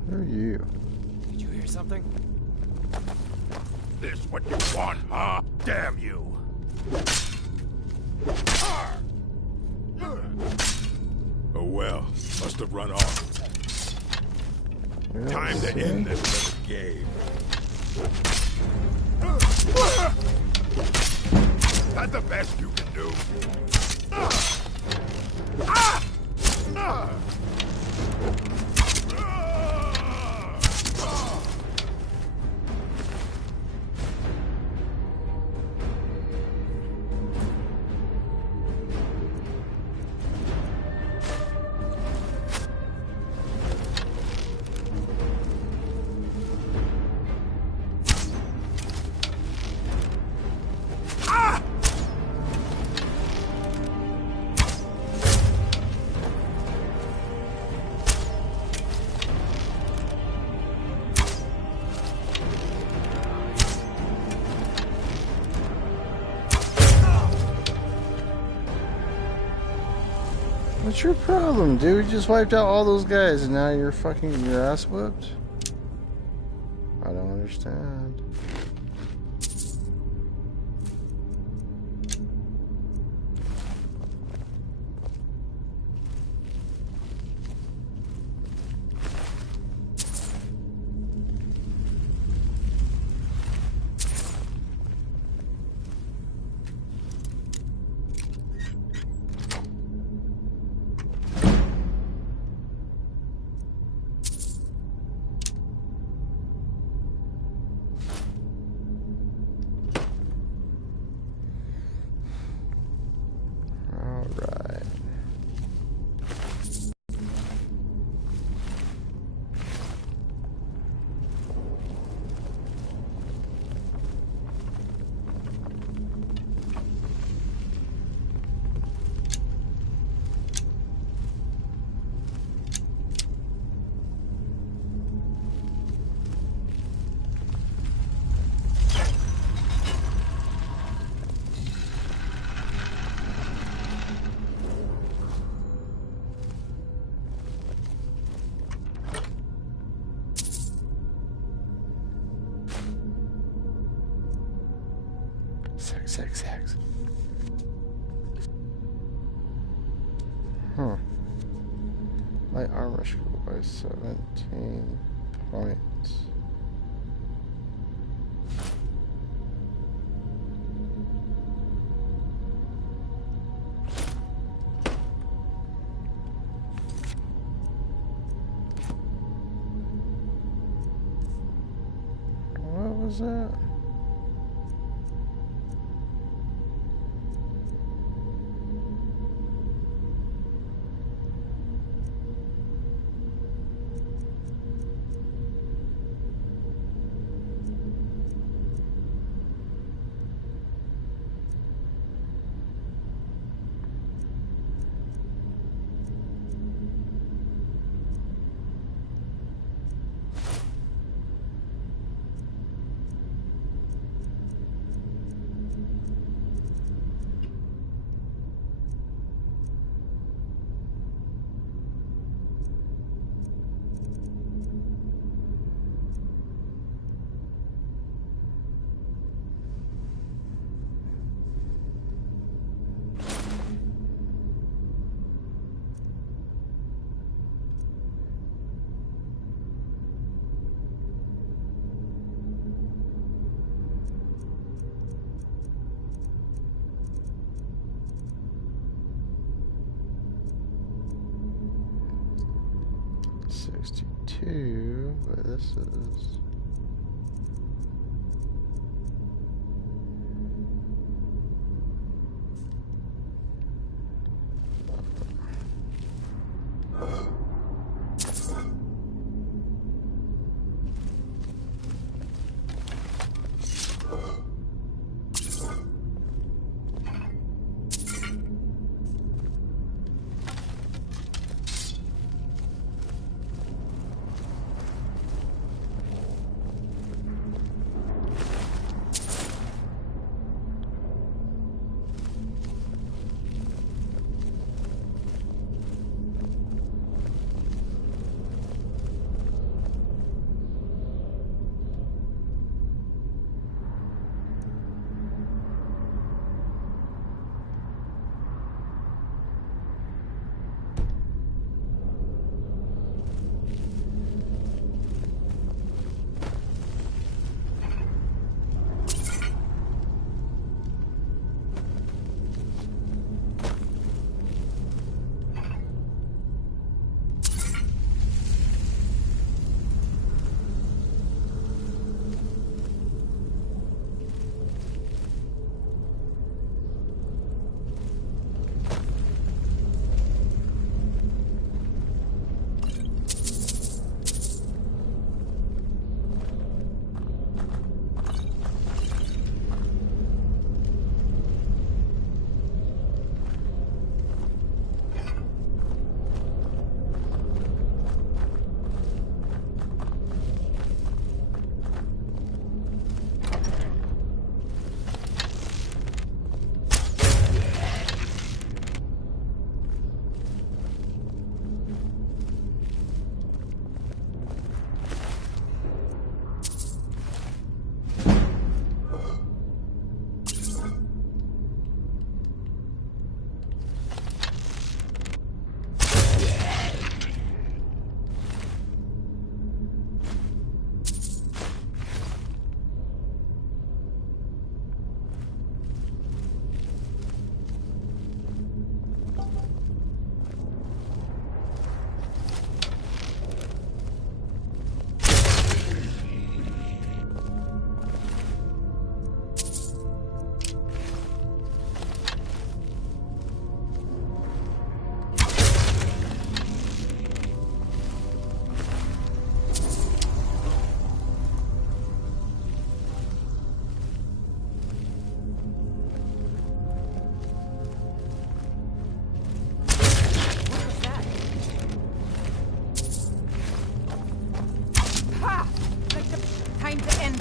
Who are you? Did you hear something? This what you want, huh? Damn you! Oh well, must have run off. Yeah, Time to end this little game. That the best you can do? What's your problem, dude? You just wiped out all those guys and now you're fucking getting your ass whipped? I don't understand. XX. Huh. My armor should go by 17 points. What was that? But this is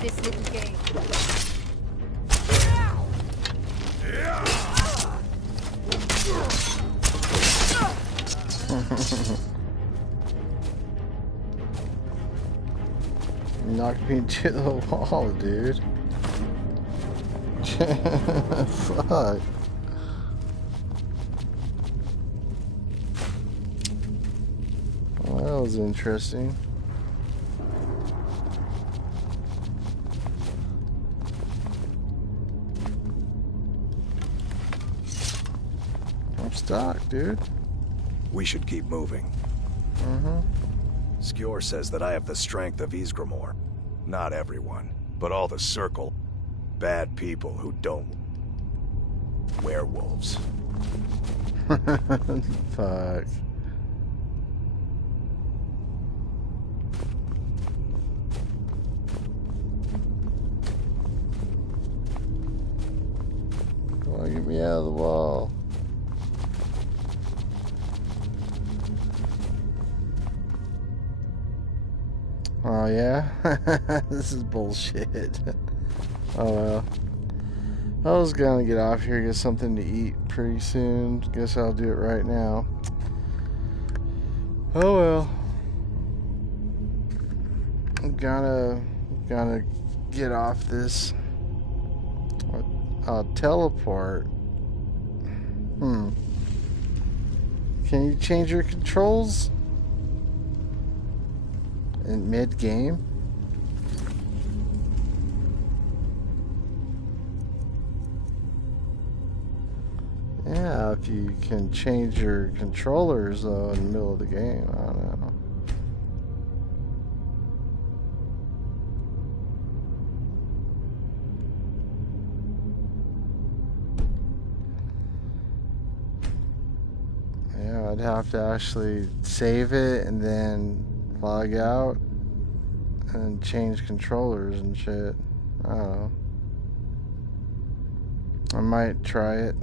this little game. Knocked me to the wall, dude. Fuck. Well, that was interesting. I'm stuck, dude. We should keep moving. Mm-hmm. Skjor says that I have the strength of Ysgramor. Not everyone, but all the Circle. Bad people who don't... Werewolves. Fuck. Come on, get me out of the wall. Oh yeah? This is bullshit. Oh well. I was gonna get off here, get something to eat pretty soon. Guess I'll do it right now. Oh well. I'm gonna get off this. Teleport. Can you change your controls in mid-game? Yeah, if you can change your controllers though in the middle of the game, I don't know. Yeah, I'd have to actually save it and then log out and change controllers and shit. I don't know. I might try it.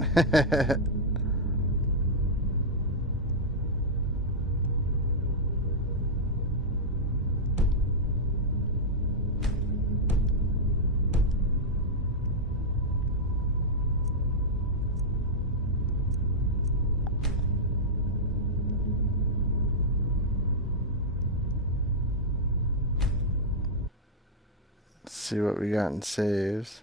Let's see what we got in saves.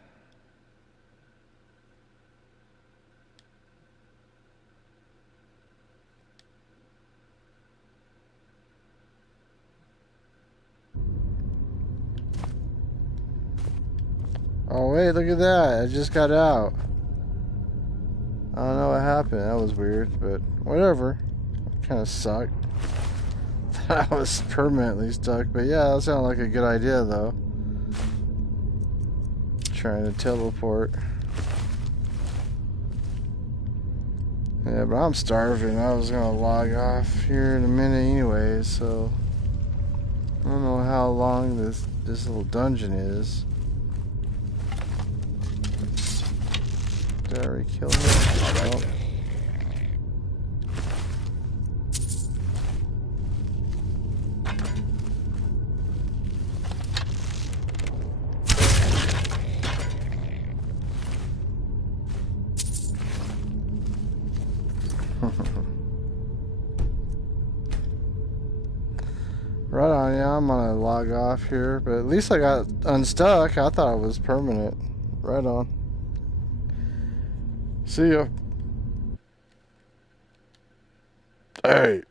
Oh wait, look at that. I just got out. I don't know what happened. That was weird, but whatever. Kind of sucked. I was permanently stuck, but yeah, that sounded like a good idea though. Trying to teleport. Yeah, but I'm starving. I was gonna log off here in a minute anyway, so I don't know how long this little dungeon is. Did I already kill him? Oh. Right on, yeah, I'm gonna log off here, but at least I got unstuck. I thought it was permanent. Right on. See ya. Hey.